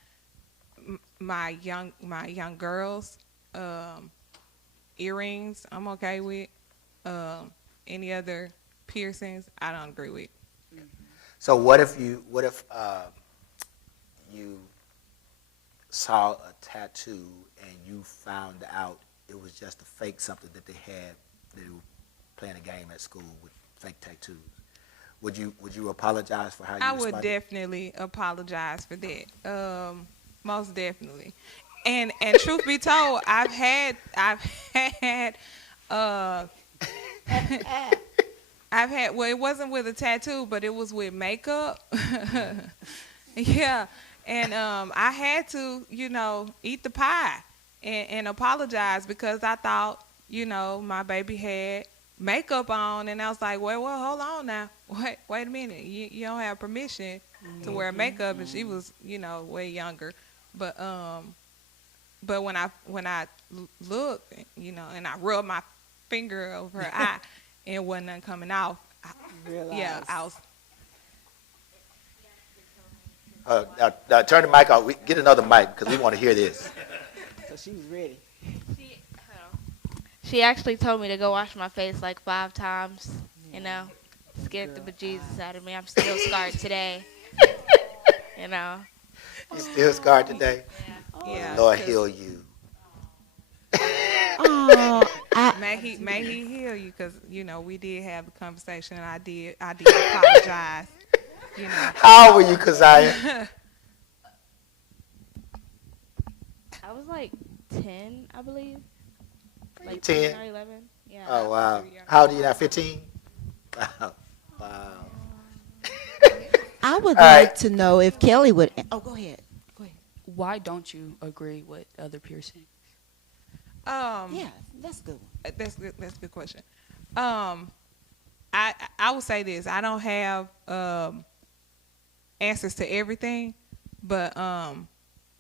my young girls, earrings, I'm okay with. Any other piercings, I don't agree with. So what if you saw a tattoo and you found out it was just a fake something that they were playing a game at school with fake tattoos? Would you apologize for how you I would responded? definitely apologize for that. Most definitely. And truth be told, I've had well, it wasn't with a tattoo, but it was with makeup. Yeah. And I had to, eat the pie and apologize because I thought, my baby had makeup on, and I was like, well, hold on now. Wait a minute. You don't have permission to wear makeup, and she was, way younger. But when I looked, and I rubbed my finger over her eye, and it wasn't nothing coming off. Yeah, I was. Now turn the mic off. Get another mic because we want to hear this. So she was ready. She actually told me to go wash my face like 5 times You know, scared the bejesus out of me. I'm still scarred today. You know. You still scarred today? Yeah. Lord heal you. Oh, May he heal you, because we did have the conversation, and I did apologize. How old were you, Keziah? I was like 10, I believe. Like 10? 10 or 11. Yeah. Oh, wow. How old are you now, 15? Wow. Wow. I would All right. like to know if Kelly would. Oh, go ahead. Go ahead. Why don't you agree with other piercings? Yeah, that's a good one. That's good. That's a good question. I would say this. I don't have answers to everything, but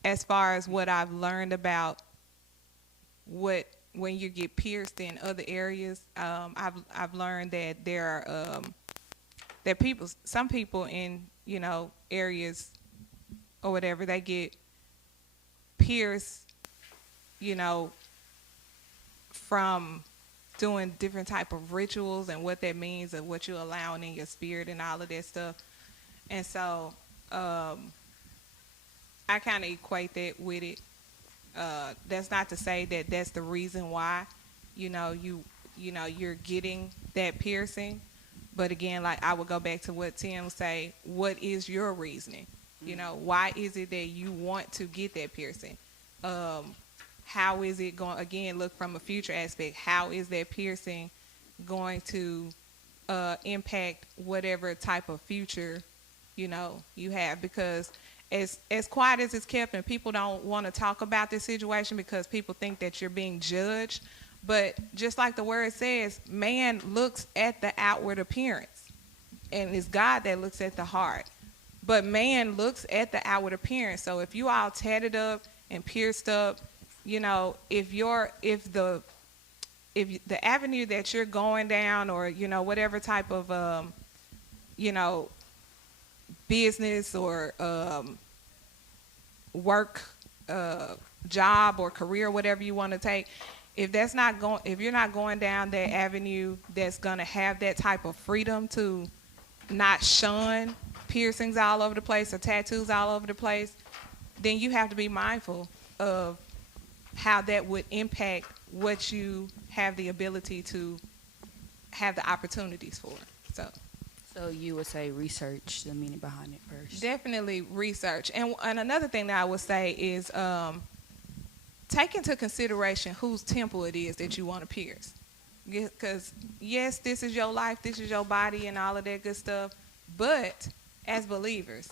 as far as what I've learned about when you get pierced in other areas, I've learned that there are some people in areas or whatever, they get pierced, from doing different type of rituals and what that means and what you're allowing in your spirit and all of that stuff. And so I kind of equate that with it. That's not to say that that's the reason why you're getting that piercing, but again, like I would go back to what Tim say, what is your reasoning? Why is it that you want to get that piercing? How is it going, again, look from a future aspect, how is that piercing going to impact whatever type of future, you have? Because as quiet as it's kept and people don't want to talk about this situation because people think that you're being judged, but just like the word says, man looks at the outward appearance, and it's God that looks at the heart. But man looks at the outward appearance. So if you all tatted up and pierced up, if the avenue that you're going down, or whatever type of business or work, job or career, whatever you want to take, if you're not going down that avenue that's going to have that type of freedom to not shun piercings all over the place or tattoos all over the place, then you have to be mindful of how that would impact what you have the ability to have the opportunities for. So you would say research the meaning behind it first. Definitely research. And another thing that I would say is take into consideration whose temple it is that you want to pierce. Because, yes, this is your life, this is your body and all of that good stuff, but as believers,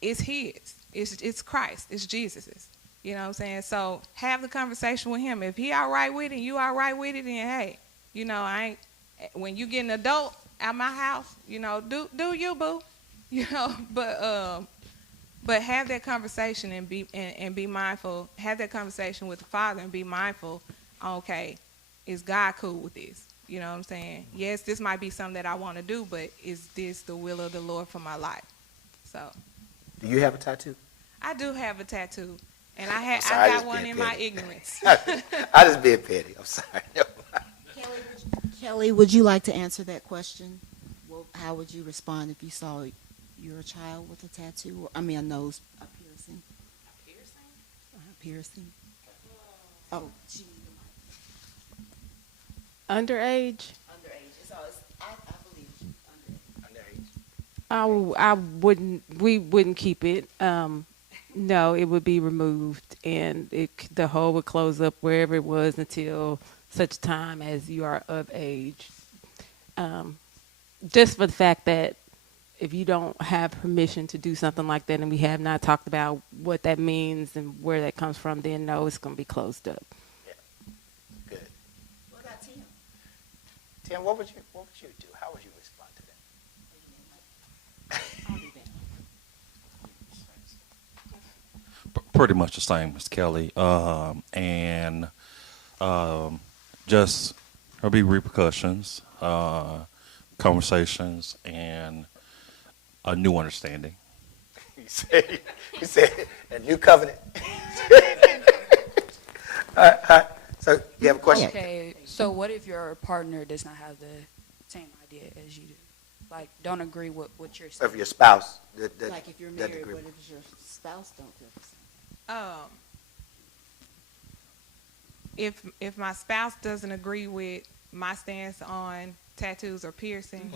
it's his. It's Christ. It's Jesus's. You know what I'm saying? So have the conversation with him. If he all right with it and you all right with it, then hey, when you get an adult out my house, do you, boo? But have that conversation and be mindful. Have that conversation with the Father and be mindful. Okay, is God cool with this? You know what I'm saying? Yes, this might be something that I want to do, but is this the will of the Lord for my life? So. Do you have a tattoo? I do have a tattoo, and I got one in my ignorance. I just being petty. I'm sorry. Kelly, would you like to answer that question? Well, how would you respond if you saw your child with a tattoo? A nose, a piercing. A piercing? A piercing. Oh, gee. Underage? Underage. I believe Underage. We wouldn't keep it. No, it would be removed, and the hole would close up wherever it was until such time as you are of age. Just for the fact that if you don't have permission to do something like that, and we have not talked about what that means and where that comes from, then no, it's going to be closed up. Yeah. Good. What about Tim? Tim, what would you do? How would you respond to that? Pretty much the same as Kelly, and just there'll be repercussions, conversations, and a new understanding. He said a new covenant. All right. So you have a question? Okay, so what if your partner does not have the same idea as you do. Like, don't agree with what you're Or saying. if your spouse, Like if you're that married, agree. what if your spouse don't feel the same? If my spouse doesn't agree with my stance on tattoos or piercing,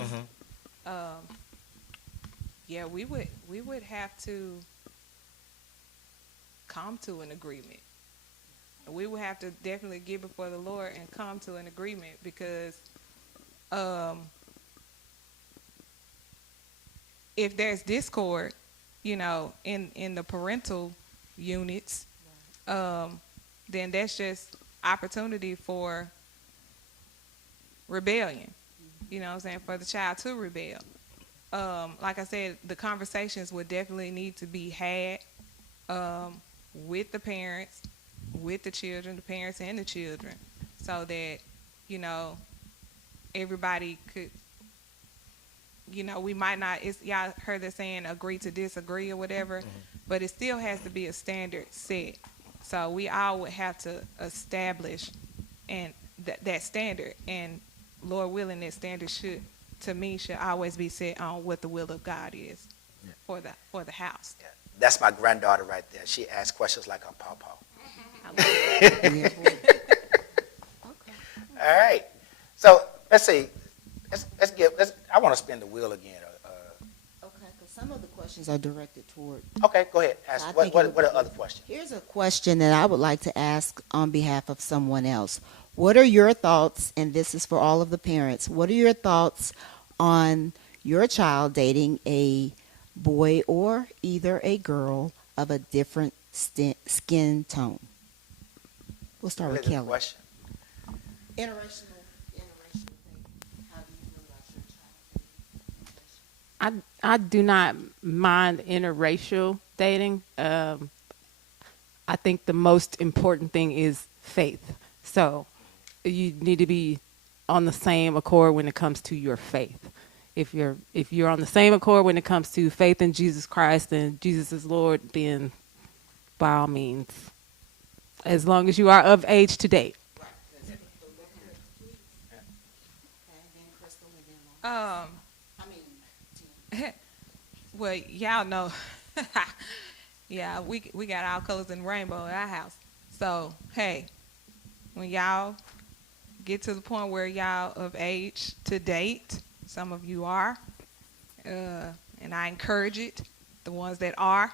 yeah, we would have to come to an agreement. We would have to definitely get before the Lord and come to an agreement, because if there's discord, in the parental units, then that's just opportunity for rebellion. You know what I'm saying? For the child to rebel. Like I said, the conversations would definitely need to be had with the parents, with the children, the parents and the children, so that, everybody could, we might not, y'all heard the saying agree to disagree or whatever, but it still has to be a standard set. So we all would have to establish and that standard, and Lord willing, that standard should always be set on what the will of God is for the house. Yeah. That's my granddaughter right there. She asks questions like her pawpaw. All right. So let's see. I want to spin the wheel again. Okay, because some of the questions are directed toward. Okay, go ahead. Ask. I What think are other questions? Here's a question that I would like to ask on behalf of someone else. What are your thoughts, and this is for all of the parents, what are your thoughts on your child dating a boy or either a girl of a different skin tone? We'll start with Kelly. Question. Interracial thing. How do you feel about your child? I do not mind interracial dating. I think the most important thing is faith. So you need to be on the same accord when it comes to your faith. If you're on the same accord when it comes to faith in Jesus Christ and Jesus is Lord, then by all means, as long as you are of age to date. Well, y'all know, yeah, we got all colors in the rainbow at our house. So, hey, when y'all get to the point where y'all of age to date, some of you are, and I encourage it, the ones that are,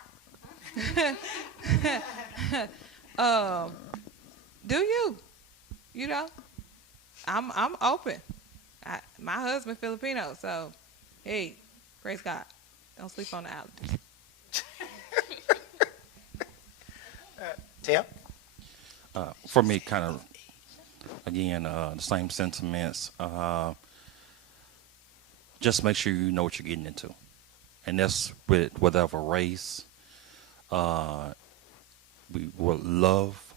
do you? I'm open. My husband Filipino, so hey, praise God. Don't sleep on the allergies. Tim? For me, kind of, again, the same sentiments. Just make sure you know what you're getting into. And that's with whatever race. We will love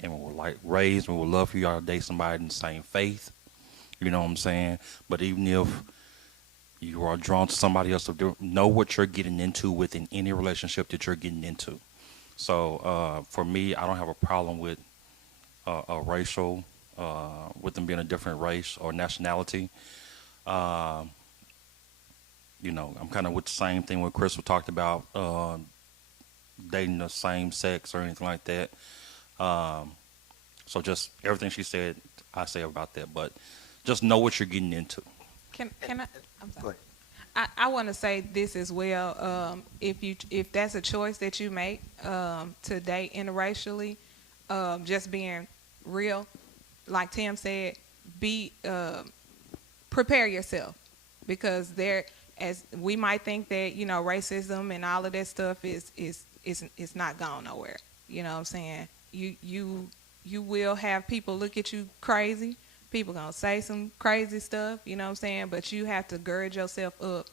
and we will like raise, we will love for you all to date somebody in the same faith. You know what I'm saying? But even if you are drawn to somebody else, know what you're getting into within any relationship that you're getting into. So for me, I don't have a problem with a racial, with them being a different race or nationality. I'm kind of with the same thing what Crystal talked about, dating the same sex or anything like that. So just everything she said, I say about that. But just know what you're getting into. Can I? I'm sorry. Go ahead. I want to say this as well. If that's a choice that you make to date interracially, just being real, like Tim said, prepare yourself, because as we might think that racism and all of that stuff is not going nowhere. You know what I'm saying? You will have people look at you crazy. People gonna say some crazy stuff, you know what I'm saying? But you have to gird yourself up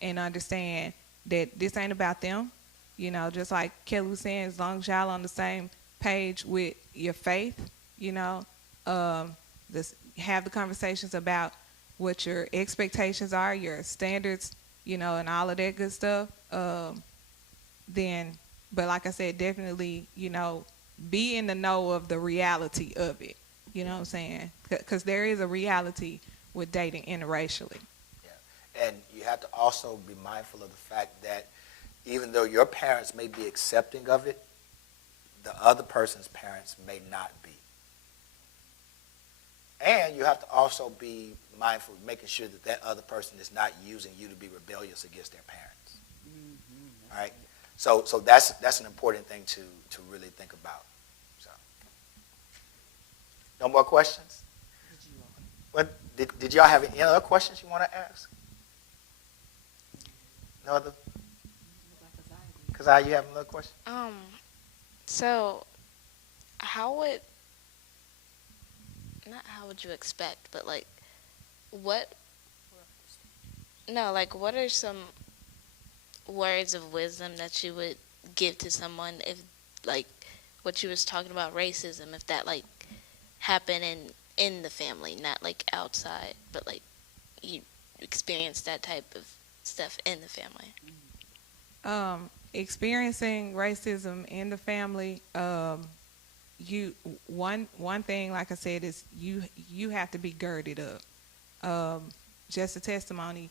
and understand that this ain't about them. Just like Kelly was saying, as long as y'all on the same page with your faith, have the conversations about what your expectations are, your standards, and all of that good stuff. Then, but like I said, definitely, be in the know of the reality of it. You know what I'm saying? Because there is a reality with dating interracially. Yeah. And you have to also be mindful of the fact that even though your parents may be accepting of it, the other person's parents may not be. And you have to also be mindful of making sure that that other person is not using you to be rebellious against their parents. All right? So that's an important thing to really think about. So, no more questions? What, did y'all have any other questions you want to ask? No other? Kazai, you have another question? So how would you expect, but like what are some words of wisdom that you would give to someone if, like, what you was talking about, racism, if that like happened in the family, not like outside, but like you experienced that type of stuff in the family? Experiencing racism in the family, one thing, like I said, is you have to be girded up. Just a testimony,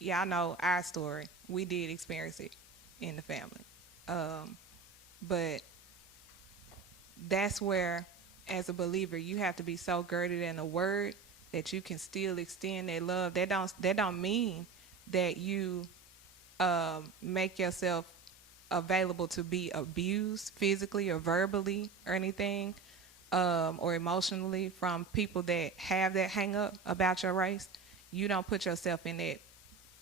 y'all know our story. We did experience it in the family, but that's where, as a believer, you have to be so girded in the Word that you can still extend that love. That don't mean that you make yourself available to be abused physically or verbally or anything, or emotionally from people that have that hang up about your race. You don't put yourself in that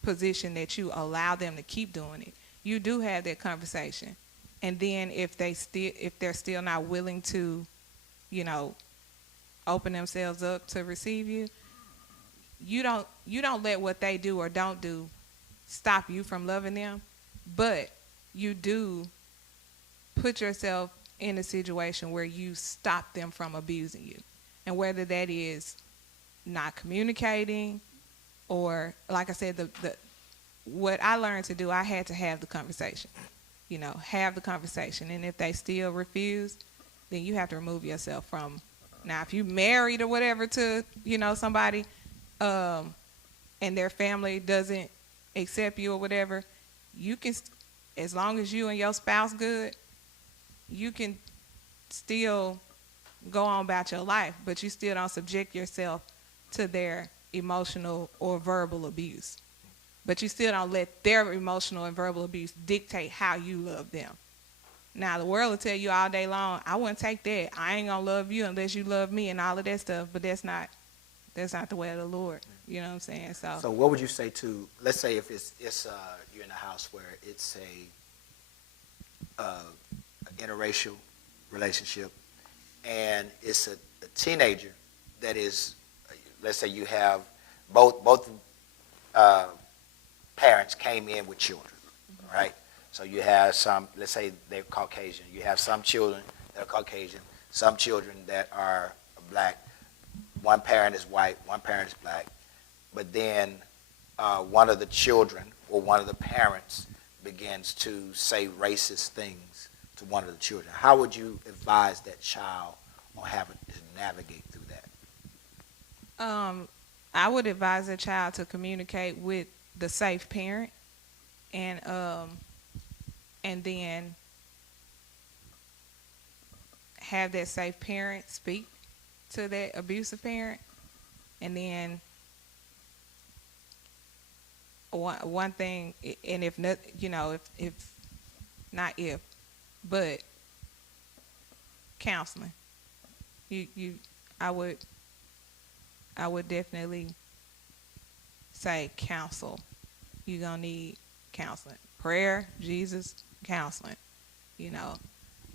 position that you allow them to keep doing it. You do have that conversation, and then if they're still not willing to, open themselves up to receive you, you don't let what they do or don't do stop you from loving them, but you do put yourself in a situation where you stop them from abusing you. And whether that is not communicating or, like I said, what I learned to do, I had to have the conversation. Have the conversation. And if they still refuse, then you have to remove yourself from. Now, if you married or whatever to, somebody, and their family doesn't accept you or whatever, you can, as long as you and your spouse good, you can still go on about your life, but you still don't subject yourself to their emotional or verbal abuse. But you still don't let their emotional and verbal abuse dictate how you love them. Now, the world will tell you all day long, I wouldn't take that. I ain't gonna love you unless you love me and all of that stuff. But that's not the way of the Lord. You know what I'm saying? So what would you say to, let's say if it's you're in a house where it's an interracial relationship, and it's a teenager that is, let's say you have both parents came in with children, right? So you have some, let's say they're Caucasian. You have some children that are Caucasian, some children that are black. One parent is white, one parent is black. But then one of the children or one of the parents begins to say racist things to one of the children. How would you advise that child on having to navigate through that? I would advise a child to communicate with the safe parent, and then have that safe parent speak to that abusive parent, and then one thing, and if not, but counseling. I would definitely say counsel. You're gonna need counseling, prayer, Jesus, counseling.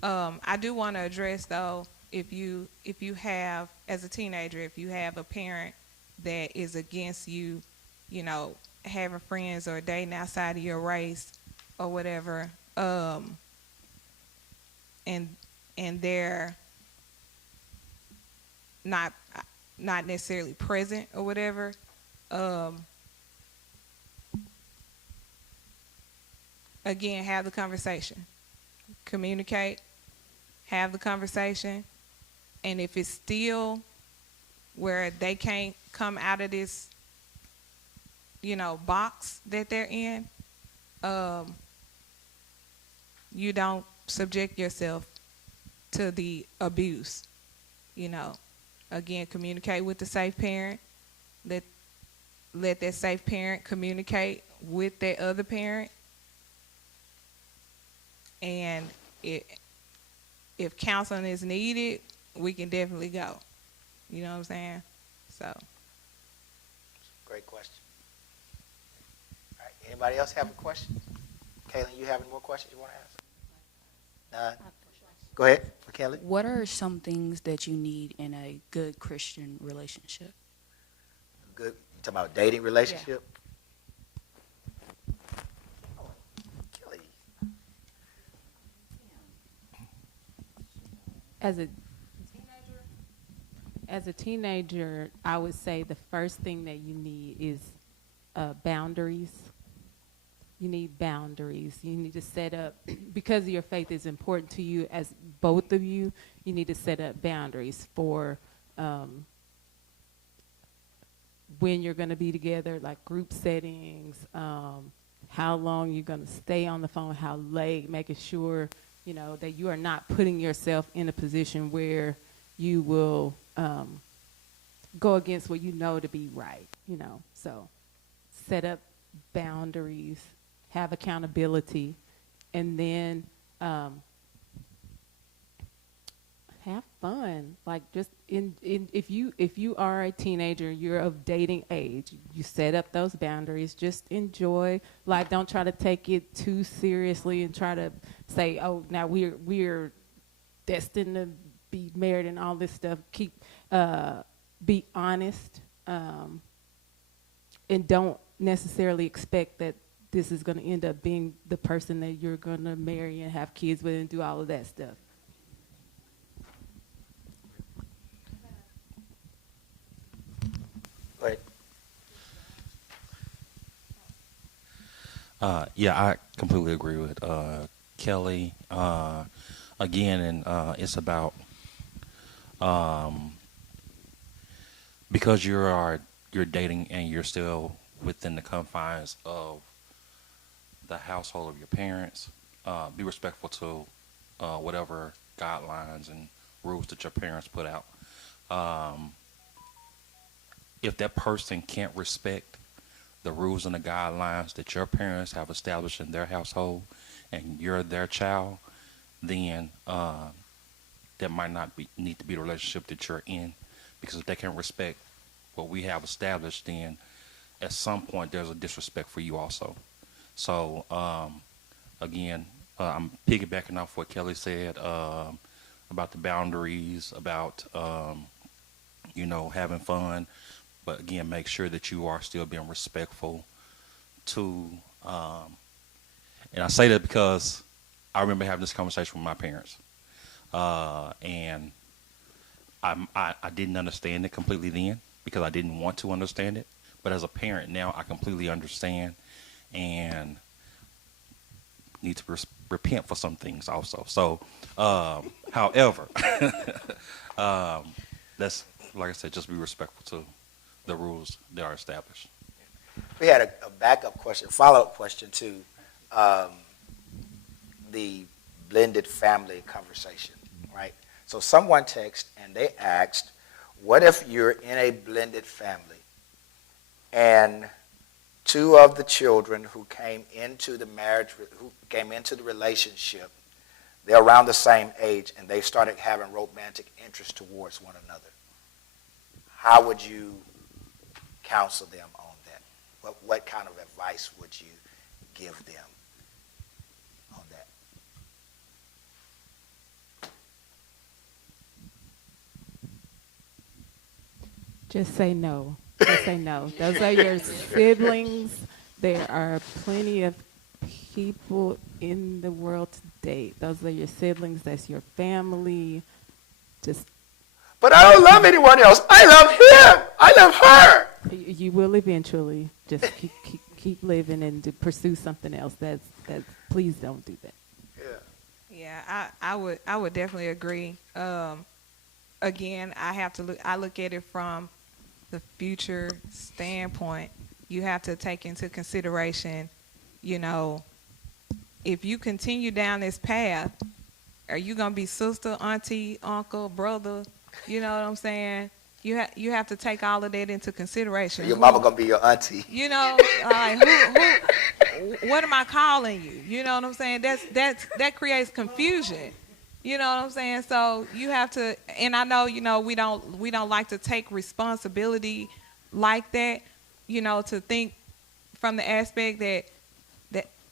I do want to address though, if you have, as a teenager, if you have a parent that is against you, having friends or dating outside of your race or whatever, and they're not necessarily present or whatever, again, have the conversation, communicate, have the conversation, and if it's still where they can't come out of this, box that they're in, you don't subject yourself to the abuse. Again, communicate with the safe parent. Let that safe parent communicate with that other parent. And if counseling is needed, we can definitely go. You know what I'm saying? So. Great question. All right. Anybody else have a question? Kaylin, you have any more questions you want to ask? None? Go ahead, Kelly. What are some things that you need in a good Christian relationship? Good. You talking about dating relationship? Oh, Kelly. As a teenager, I would say the first thing that you need is boundaries. You need boundaries. You need to set up, because your faith is important to you as both of you, you need to set up boundaries for when you're going to be together, like group settings, how long you're going to stay on the phone, how late, making sure, that you are not putting yourself in a position where you will go against what you know to be right, So set up boundaries, have accountability, and then have fun. Like, just if you are a teenager, you're of dating age, you set up those boundaries. Just enjoy life. Don't try to take it too seriously and try to say, oh, now we're destined to be married and all this stuff. Be honest, and don't necessarily expect that this is going to end up being the person that you're going to marry and have kids with and do all of that stuff. Go ahead. Yeah, I completely agree with Kelly. Again, and it's about because you're dating and you're still within the confines of the household of your parents. Be respectful to whatever guidelines and rules that your parents put out. If that person can't respect the rules and the guidelines that your parents have established in their household, and you're their child, then that might not need to be the relationship that you're in. Because if they can't respect what we have established, then at some point there's a disrespect for you also. So again, I'm piggybacking off what Kelly said about the boundaries, about having fun. But again, make sure that you are still being respectful to, and I say that because I remember having this conversation with my parents, and I didn't understand it completely then because I didn't want to understand it. But as a parent now, I completely understand and need to repent for some things also. So, however, let's, like I said, just be respectful to the rules that are established. We had a backup question, follow-up question to the blended family conversation, right? So someone texted and they asked, what if you're in a blended family and two of the children who came into the marriage, who came into the relationship, they're around the same age and they started having romantic interest towards one another? How would you counsel them on that? What kind of advice would you give them on that? Just say no. Just say no. Those are your siblings. There are plenty of people in the world to date. Those are your siblings. That's your family. But I don't love anyone else. I love him. I love her. You will eventually. Just keep living and to pursue something else. That's please don't do that. Yeah, I would definitely agree. again, I look at it from the future standpoint. You have to take into consideration, you know, if you continue down this path, are you gonna be sister, auntie, uncle, brother? You know what I'm saying? You have to take all of that into consideration. Your mama gonna be your auntie. You know, like what am I calling you? You know what I'm saying? That creates confusion. You know what I'm saying? So you have to, and I know, you know, we don't like to take responsibility like that, you know, to think from the aspect that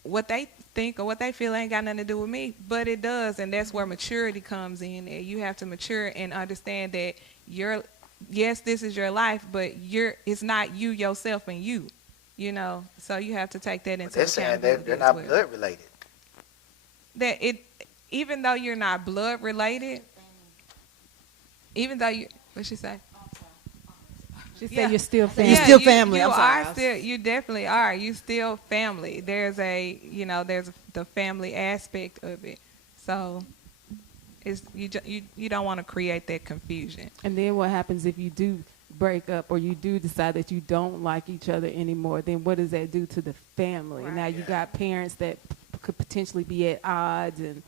what they think or what they feel ain't got nothing to do with me, but it does, and that's where maturity comes in. And you have to mature and understand that yes, this is your life, but it's not you, yourself, and you. You know, so you have to take that into account. They're saying they're not blood related. Even though you're not blood related, even though what'd she say? She said you're still family. Yeah, You're still family. You definitely are. You still family. There's the family aspect of it. So you don't want to create that confusion. And then what happens if you do break up or you do decide that you don't like each other anymore? Then what does that do to the family? Right. Now you got parents that could potentially be at odds, and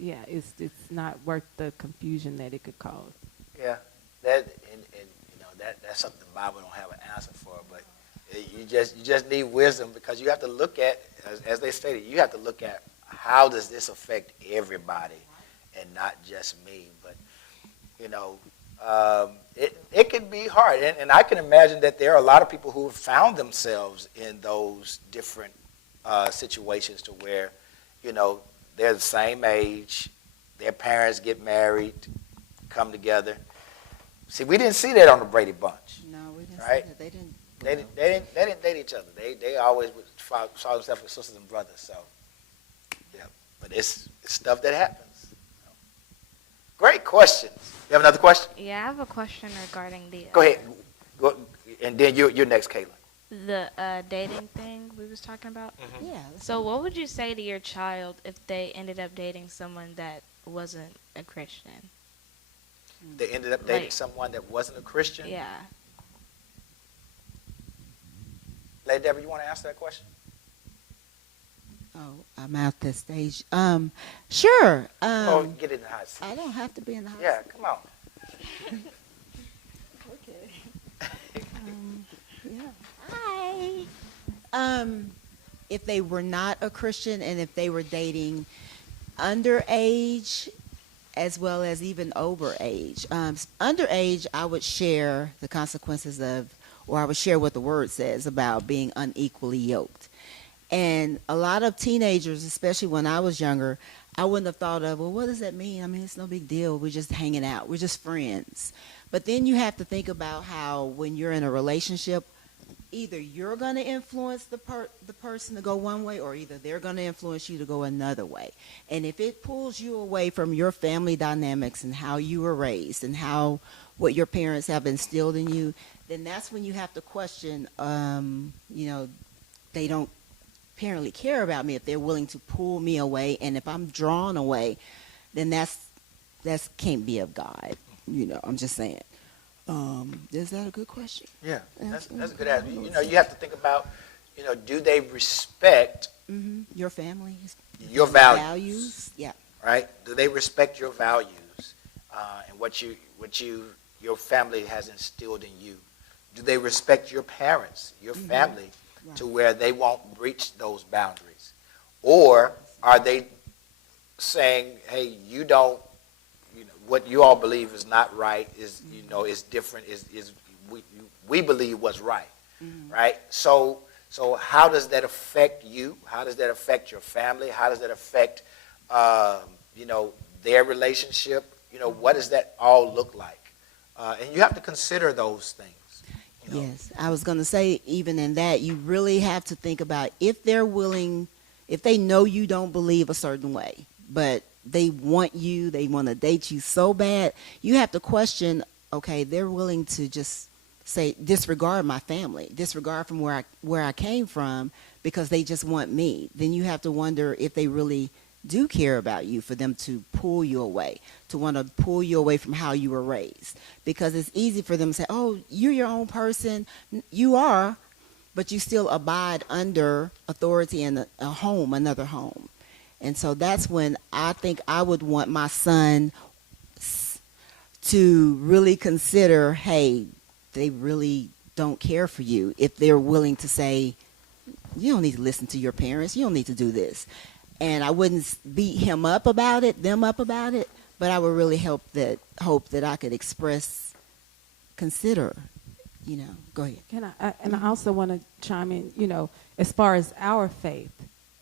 it's not worth the confusion that it could cause. Yeah, that and you know that's something the Bible don't have an answer for, but you just need wisdom, because you have to look at, as they stated, you have to look at how does this affect everybody and not just me. But you know, it can be hard, and I can imagine that there are a lot of people who have found themselves in those different situations to where, you know, they're the same age, their parents get married, come together. See, we didn't see that on the Brady Bunch. No, we didn't right? see that. They didn't. They didn't date each other. They always saw themselves as sisters and brothers. So, yeah. But it's stuff that happens. Great question. You have another question? Yeah, I have a question regarding the. Go ahead. Go, and then you're next, Caitlin. The dating thing we was talking about. Mm-hmm. Yeah. So what would you say to your child if they ended up dating someone that wasn't a Christian? They ended up dating someone that wasn't a Christian? Yeah. Lady Deborah, you want to answer that question? Oh, I'm out this stage. Sure. Get in the hot seat. I don't have to be in the hot Yeah, seat. come on. Okay. Yeah. Hi. If they were not a Christian and if they were dating underage as well as even overage. Underage, I would share the consequences of, or I would share what the word says about being unequally yoked. And a lot of teenagers, especially when I was younger, I wouldn't have thought of, well, what does that mean? I mean, it's no big deal. We're just hanging out. We're just friends. But then you have to think about how when you're in a relationship, either you're going to influence the person to go one way, or either they're going to influence you to go another way. And if it pulls you away from your family dynamics and how you were raised and what your parents have instilled in you, then that's when you have to question, they don't apparently care about me if they're willing to pull me away. And if I'm drawn away, then that's can't be of God. I'm just saying. Is that a good question? Yeah, that's a good answer. You have to think about, do they respect your family, your values? Yeah. Right? Do they respect your values and what your family has instilled in you? Do they respect your parents, your family, to where they won't breach those boundaries? Or are they saying, hey, you don't, what you all believe is not right, is different, we believe what's right, right? So how does that affect you? How does that affect your family? How does that affect their relationship? What does that all look like? And you have to consider those things. Yes, I was going to say, even in that, you really have to think about if they're willing, if they know you don't believe a certain way, but they want to date you so bad, you have to question, okay, they're willing to just say, disregard my family, disregard from where I came from because they just want me. Then you have to wonder if they really do care about you, for them to pull you away, to want to pull you away from how you were raised. Because it's easy for them to say, oh, you're your own person. You are, but you still abide under authority in a home, another home. And so that's when I think I would want my son to really consider, hey, they really don't care for you. If they're willing to say, you don't need to listen to your parents, you don't need to do this. And I wouldn't beat him up about it, them up about it, but I would really hope that I could express, consider, go ahead. I also want to chime in, as far as our faith,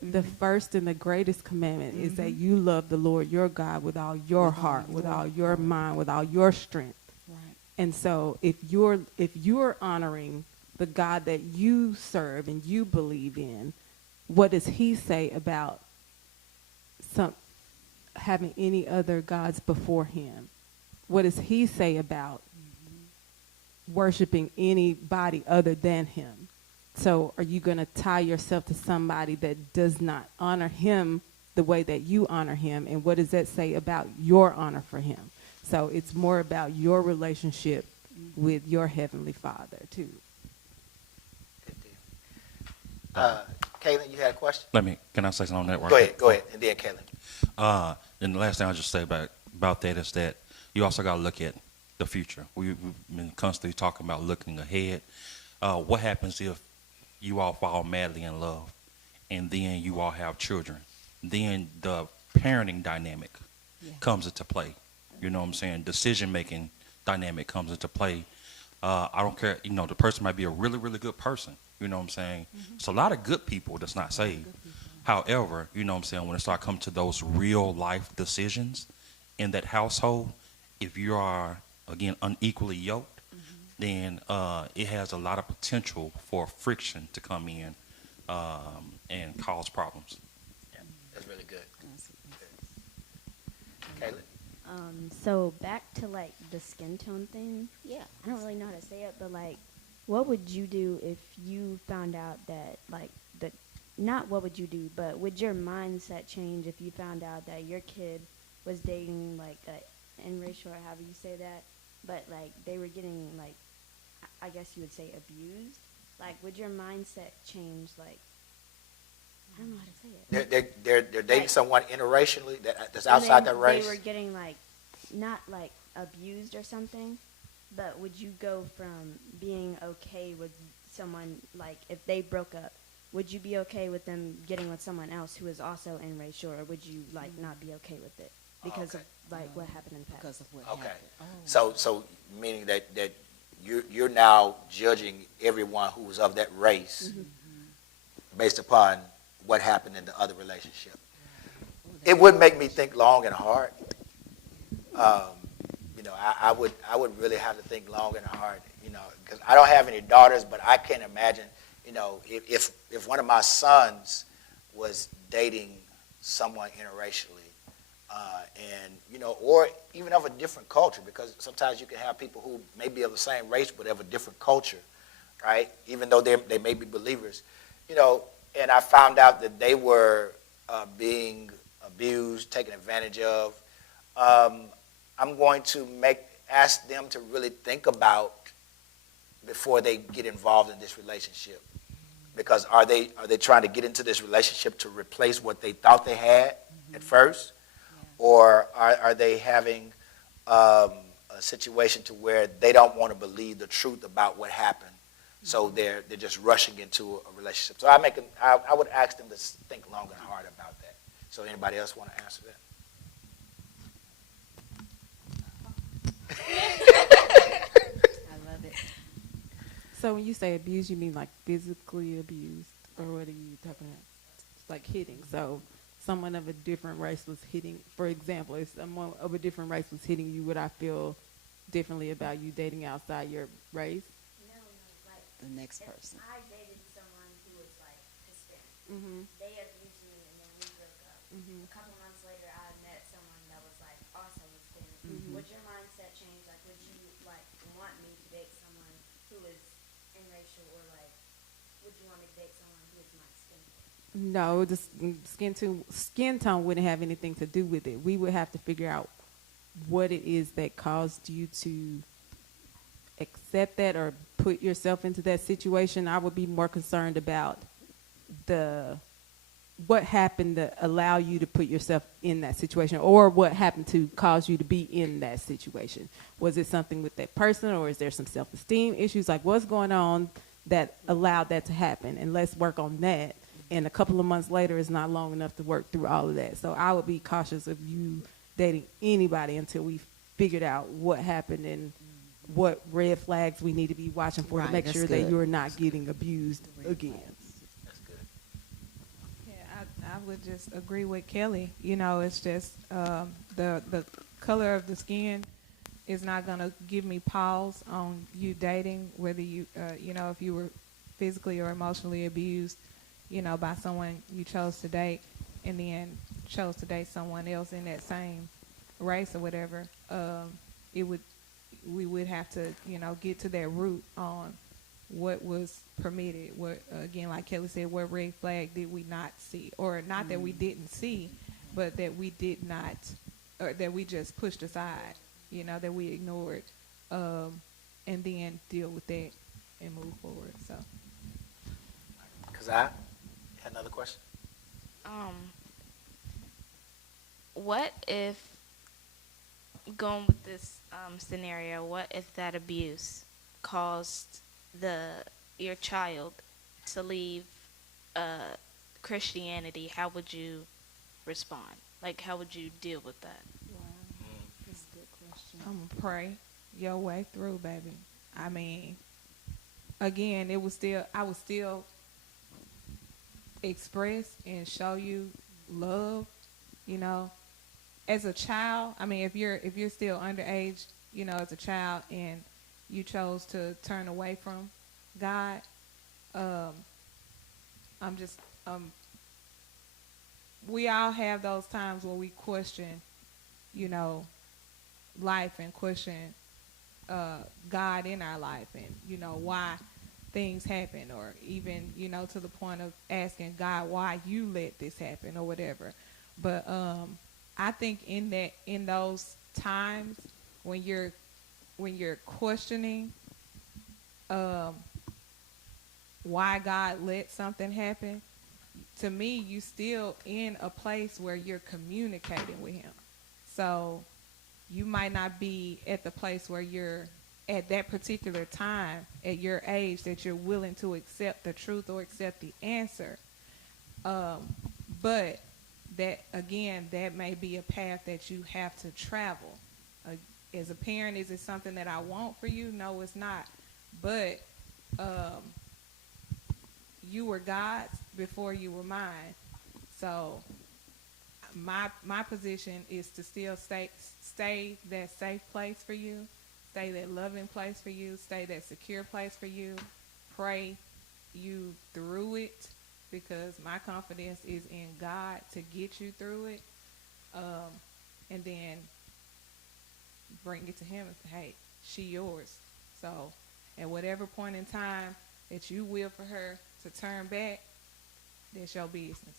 the first and the greatest commandment is that you love the Lord your God with all your heart, with all your mind, with all your strength. Right. And so if you're honoring the God that you serve and you believe in, what does he say about having any other gods before him? What does he say about worshiping anybody other than him? So are you going to tie yourself to somebody that does not honor him the way that you honor him? And what does that say about your honor for him? So it's more about your relationship with your Heavenly Father, too. Kaylin, you had a question? Can I say something on that? Go ahead, and then Kaylin. And the last thing I'll just say about that is that you also got to look at the future. We've been constantly talking about looking ahead. What happens if you all fall madly in love and then you all have children? Then the parenting dynamic comes into play. You know what I'm saying? Decision-making dynamic comes into play. I don't care, the person might be a really, really good person. You know what I'm saying? It's a lot of good people that's not saved. However, you know what I'm saying, when it starts coming to those real life decisions in that household, if you are, again, unequally yoked, then it has a lot of potential for friction to come in and cause problems. Yeah, that's really good. Kaylin? So back to like the skin tone thing. Yeah, I don't really know how to say it, but like, what would you do if you found out that like not what would you do, but would your mindset change if you found out that your kid was dating like a interracial, or however you say that, but like they were getting like, I guess you would say abused? Like, would your mindset change? Like, I don't know how to say it. They're dating someone interracially that's outside their race. They were getting like, not like abused or something, but would you go from being okay with someone, like if they broke up, would you be okay with them getting with someone else who is also interracial, or would you like not be okay with it because of like what happened in the past? Because of what happened. So meaning that you're now judging everyone who was of that race based upon what happened in the other relationship. It would make me think long and hard. I would really have to think long and hard, because I don't have any daughters, but I can't imagine, if one of my sons was dating someone interracially, or even of a different culture, because sometimes you can have people who may be of the same race but of a different culture, right? Even though they may be believers, and I found out that they were being abused, taken advantage of. I'm going to ask them to really think about before they get involved in this relationship, because are they trying to get into this relationship to replace what they thought they had at first, or are they having a situation to where they don't want to believe the truth about what happened, so they're just rushing into a relationship? So I would ask them to think long and hard about that. So anybody else want to answer that? I love it. So when you say abuse, you mean like physically abused, or what are you talking about? Like hitting. So someone of a different race was hitting, for example, if someone of a different race was hitting you, would I feel differently about you dating outside your race? No, like The next person. I dated someone who was like Hispanic. They abused me and then we broke up. A couple months later, I met someone that was like also Hispanic. Would your mindset change? Like, would you like want me to date someone who is interracial, or like, would you want me to date someone who is my skin color? No, the skin tone wouldn't have anything to do with it. We would have to figure out what it is that caused you to accept that or put yourself into that situation. I would be more concerned about what happened to allow you to put yourself in that situation, or what happened to cause you to be in that situation. Was it something with that person, or is there some self-esteem issues? Like, what's going on that allowed that to happen? And let's work on that. And a couple of months later is not long enough to work through all of that. So I would be cautious of you dating anybody until we figured out what happened and what red flags we need to be watching for to make sure that you're not getting abused again. That's good. Yeah, I would just agree with Kelly. You know, it's just the color of the skin is not going to give me pause on you dating, whether you, you know, if you were physically or emotionally abused, you know, by someone you chose to date and then chose to date someone else in that same race or whatever. We would have to, you know, get to that root on what was permitted. What, again, like Kelly said, what red flag did we not see? Or not that we didn't see, but that we did not, or that we just pushed aside, you know, that we ignored, and then deal with that and move forward. So. Because I had another question. What if, going with this scenario, what if that abuse caused your child to leave Christianity? How would you respond? Like, how would you deal with that? Wow, that's a good question. I'm going to pray your way through, baby. I mean, again, I would still express and show you love, you know. As a child, I mean, if you're still underage, you know, as a child and you chose to turn away from God, we all have those times where we question, you know, life and question God in our life and, you know, why things happen, or even, you know, to the point of asking God why you let this happen or whatever. But I think in those times when you're questioning why God let something happen, to me, you still in a place where you're communicating with him. So you might not be at the place where you're at that particular time at your age that you're willing to accept the truth or accept the answer. But that, again, that may be a path that you have to travel. As a parent, is it something that I want for you? No, it's not. But you were God's before you were mine. So my position is to still stay that safe place for you, stay that loving place for you, stay that secure place for you, pray you through it, because my confidence is in God to get you through it, and then bring it to him and say, hey, she yours. So at whatever point in time that you will for her to turn back, that's your business.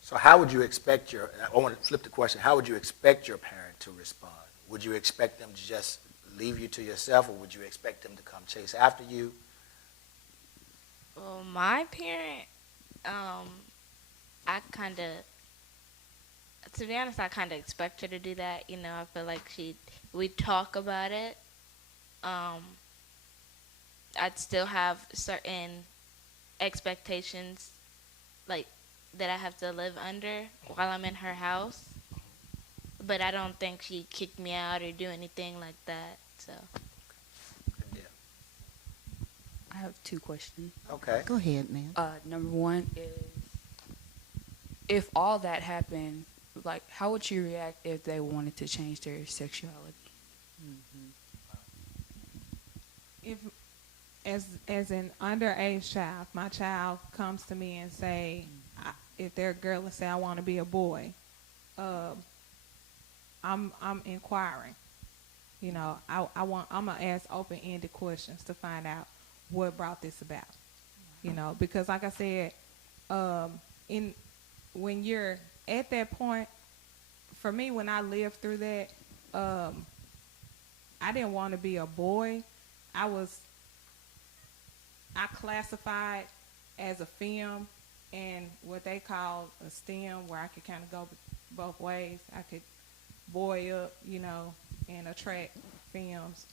So how would you expect I want to flip the question, how would you expect your parent to respond? Would you expect them to just leave you to yourself, or would you expect them to come chase after you? Well, my parent, I kind of, to be honest, I kind of expect her to do that. You know, I feel like we talk about it. I'd still have certain expectations, like, that I have to live under while I'm in her house. But I don't think she'd kick me out or do anything like that, so. I have 2 questions. Okay. Go ahead, ma'am. Number 1 is, if all that happened, like, how would you react if they wanted to change their sexuality? If, as an underage child, my child comes to me and say, if they're a girl and say, I want to be a boy, I'm inquiring. You know, I'm gonna ask open-ended questions to find out what brought this about. You know, because like I said, In when you're at that point, for me, when I lived through that, I didn't want to be a boy. I classified as a femme and what they call a STEM, where I could kind of go both ways. I could boy up, and attract femmes,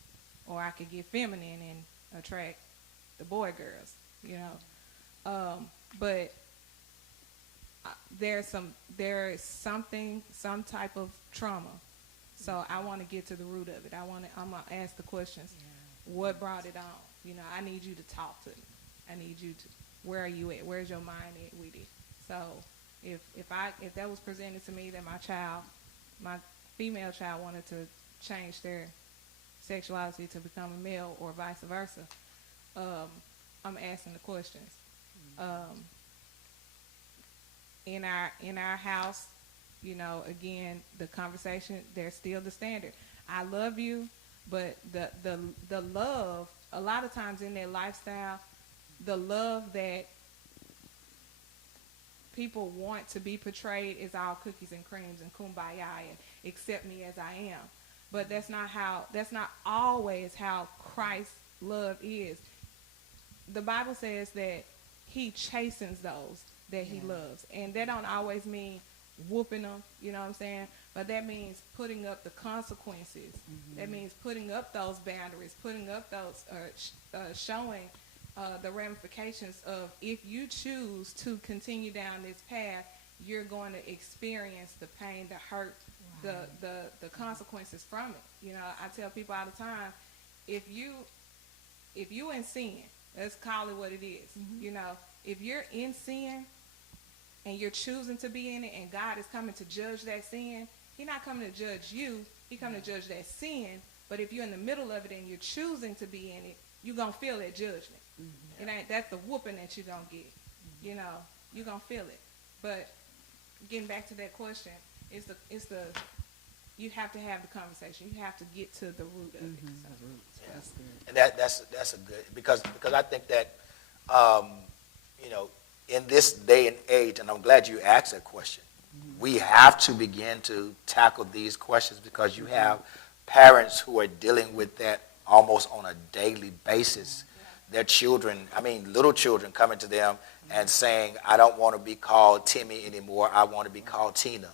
or I could get feminine and attract the boy girls, But there is some type of trauma. So I want to get to the root of it. I'm gonna ask the questions. Yeah. What brought it on? I need you to talk to me. I need you to. Where are you at? Where's your mind at with it? So if that was presented to me that my female child wanted to change their sexuality to become a male or vice versa, I'm asking the questions. In our house, again, the conversation, there's still the standard. I love you, but the love, a lot of times in their lifestyle, the love that people want to be portrayed is all cookies and creams and kumbaya and accept me as I am. But that's not always how Christ's love is. The Bible says that he chastens those that he loves. And that don't always mean whooping them, you know what I'm saying? But that means putting up the consequences. Mm-hmm. That means putting up those boundaries, putting up those, showing the ramifications of if you choose to continue down this path, you're going to experience the pain, the hurt, the consequences from it. I tell people all the time, if you in sin, let's call it what it is. Mm-hmm. If you're in sin and you're choosing to be in it, and God is coming to judge that sin, he's not coming to judge you. He's coming to judge that sin. But if you're in the middle of it and you're choosing to be in it, you're going to feel that judgment. Mm-hmm. That's the whooping that you're going to get. Mm-hmm. You're going to feel it. But getting back to that question, it's the you have to have the conversation. You have to get to the root of it. So. Yeah. That's good. And that's a good, because I think that, in this day and age, and I'm glad you asked that question, we have to begin to tackle these questions, because you have parents who are dealing with that almost on a daily basis. Their children, little children coming to them and saying, I don't want to be called Timmy anymore, I want to be called Tina,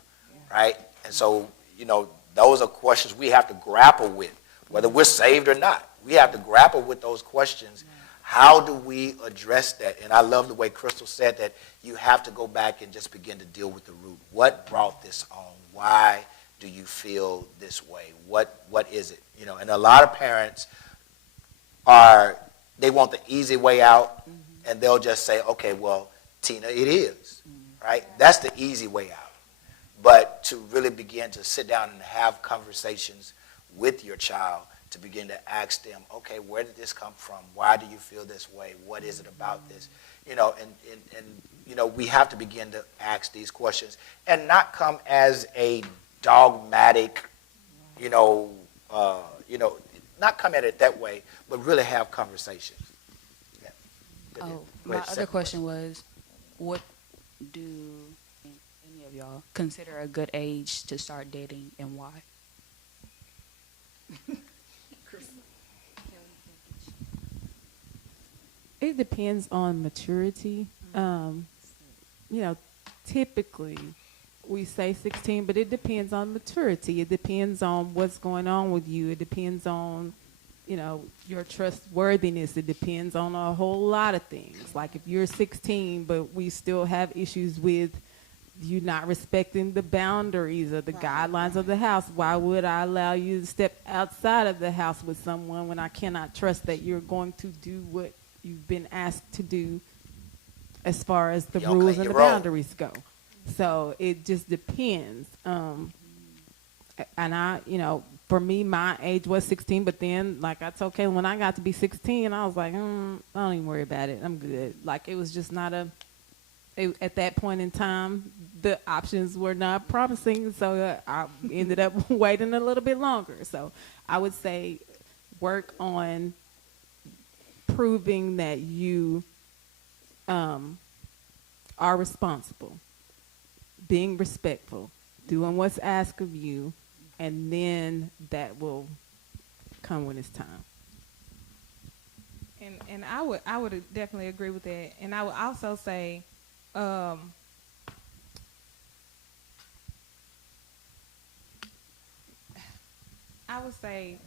right? And so, those are questions we have to grapple with, whether we're saved or not. We have to grapple with those questions. How do we address that? And I love the way Crystal said that you have to go back and just begin to deal with the root. What brought this on? Why do you feel this way? What is it? And a lot of parents they want the easy way out, and they'll just say, okay, well, Tina, it is, right? That's the easy way out. But to really begin to sit down and have conversations with your child, to begin to ask them, okay, where did this come from? Why do you feel this way? What is it about this? We have to begin to ask these questions and not come as a dogmatic, not come at it that way, but really have conversations. Yeah. My other question was, what do any of y'all consider a good age to start dating, and why? It depends on maturity. Typically we say 16, but it depends on maturity. It depends on what's going on with you. It depends on, your trustworthiness. It depends on a whole lot of things. Like if you're 16, but we still have issues with you not respecting the boundaries or the guidelines of the house, why would I allow you to step outside of the house with someone when I cannot trust that you're going to do what you've been asked to do as far as the rules and the boundaries go? So it just depends. And I, for me, my age was 16, but then, like I told Kayla, when I got to be 16, I was like, I don't even worry about it. I'm good. Like, it was just not at that point in time, the options were not promising, so I ended up waiting a little bit longer. So I would say work on proving that you are responsible, being respectful, doing what's asked of you, and then that will come when it's time. And I would definitely agree with that. And I would also say, I would say,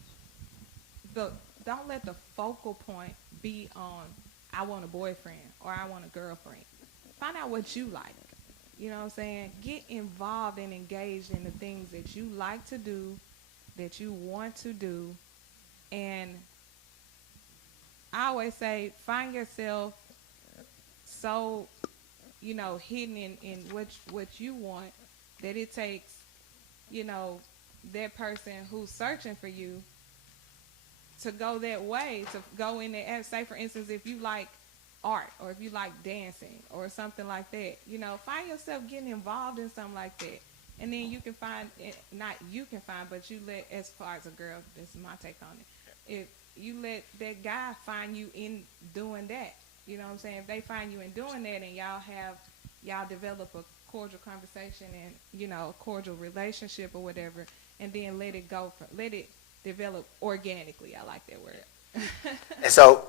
don't let the focal point be on I want a boyfriend or I want a girlfriend. Find out what you like. You know what I'm saying? Get involved and engaged in the things that you like to do, that you want to do. And I always say, find yourself so, hidden in what you want that it takes, that person who's searching for you to go that way, to go in there. Say, for instance, if you like art or if you like dancing or something like that, find yourself getting involved in something like that. And then you can find, but you let, as far as a girl, this is my take on it, if you let that guy find you in doing that, you know what I'm saying? If they find you in doing that and y'all develop a cordial conversation and, a cordial relationship or whatever, and then let it develop organically. I like that word. And so,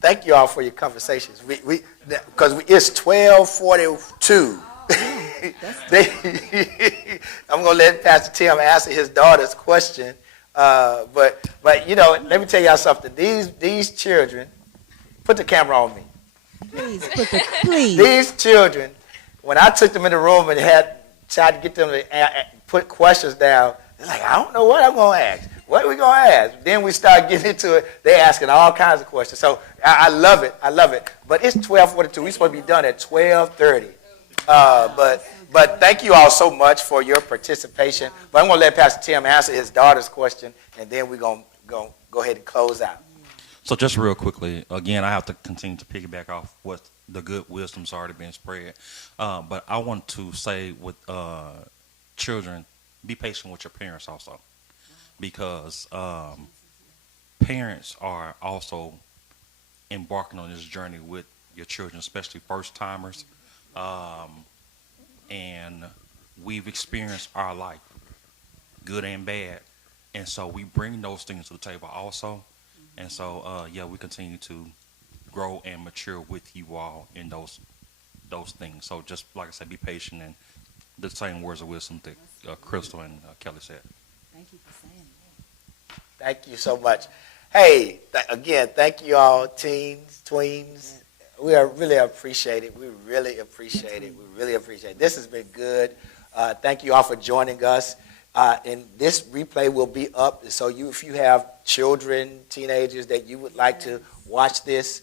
thank you all for your conversations. Because it's 12:42. I'm going to let Pastor Tim answer his daughter's question. But let me tell y'all something. These children, put the camera on me. Please. These children, when I took them in the room and tried to get them to put questions down, they're like, I don't know what I'm going to ask. What are we going to ask? Then we start getting into it. They're asking all kinds of questions. So I love it. But it's 12:42. We're supposed to be done at 12:30. But thank you all so much for your participation. But I'm going to let Pastor Tim answer his daughter's question, and then we're going to go ahead and close out. So just real quickly, again, I have to continue to piggyback off what the good wisdom's already been spread. But I want to say with children, be patient with your parents also. Because parents are also embarking on this journey with your children, especially first-timers. And we've experienced our life, good and bad. And so we bring those things to the table also. And so, we continue to grow and mature with you all in those things. So just like I said, be patient, and the same words of wisdom that Crystal and Kelly said. Thank you for saying that. Thank you so much. Hey, again, thank you all, teens, tweens. We really appreciate it. We really appreciate it. This has been good. Thank you all for joining us. And this replay will be up. So if you have children, teenagers that you would like to watch this,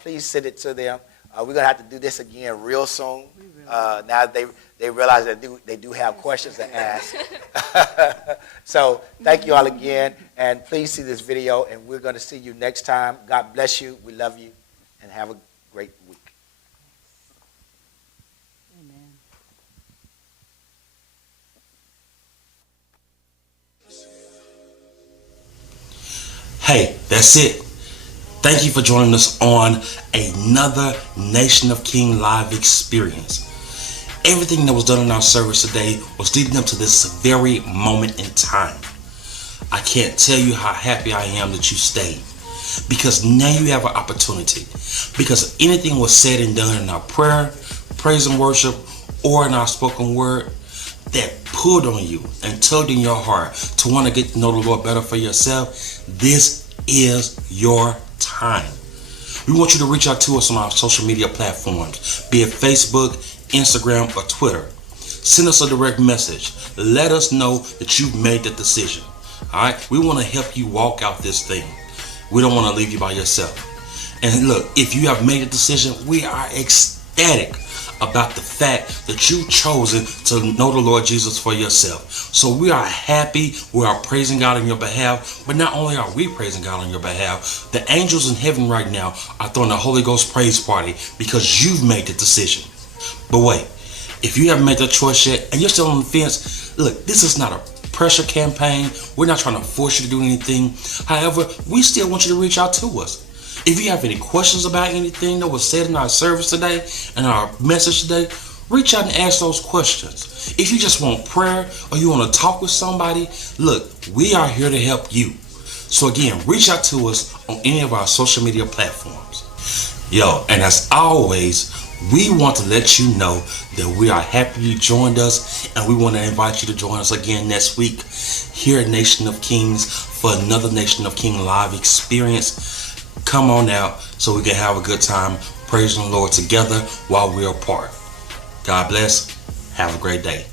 please send it to them. We're going to have to do this again real soon. Now they realize that they do have questions to ask. So thank you all again. And please see this video. And we're going to see you next time. God bless you. We love you. And have a great week. Amen. Hey, that's it. Thank you for joining us on another Nation of King live experience. Everything that was done in our service today was leading up to this very moment in time. I can't tell you how happy I am that you stayed, because now you have an opportunity. Because anything was said and done in our prayer, praise and worship, or in our spoken word that pulled on you and tugged in your heart to want to get to know the Lord better for yourself, this is your time. We want you to reach out to us on our social media platforms, be it Facebook, Instagram, or Twitter. Send us a direct message. Let us know that you've made the decision. All right? We want to help you walk out this thing. We don't want to leave you by yourself. And look, if you have made a decision, we are ecstatic about the fact that you've chosen to know the Lord Jesus for yourself. So we are happy. We are praising God on your behalf. But not only are we praising God on your behalf, the angels in heaven right now are throwing a Holy Ghost praise party because you've made the decision. But wait, if you haven't made that choice yet and you're still on the fence, look, this is not a pressure campaign. We're not trying to force you to do anything. However, we still want you to reach out to us. If you have any questions about anything that was said in our service today and our message today, reach out and ask those questions. If you just want prayer or you want to talk with somebody, look, we are here to help you. So again, reach out to us on any of our social media platforms. Yo, and as always, we want to let you know that we are happy you joined us, and we want to invite you to join us again next week here at Nation of Kings for another Nation of King live experience. Come on out so we can have a good time praising the Lord together while we're apart. God bless. Have a great day.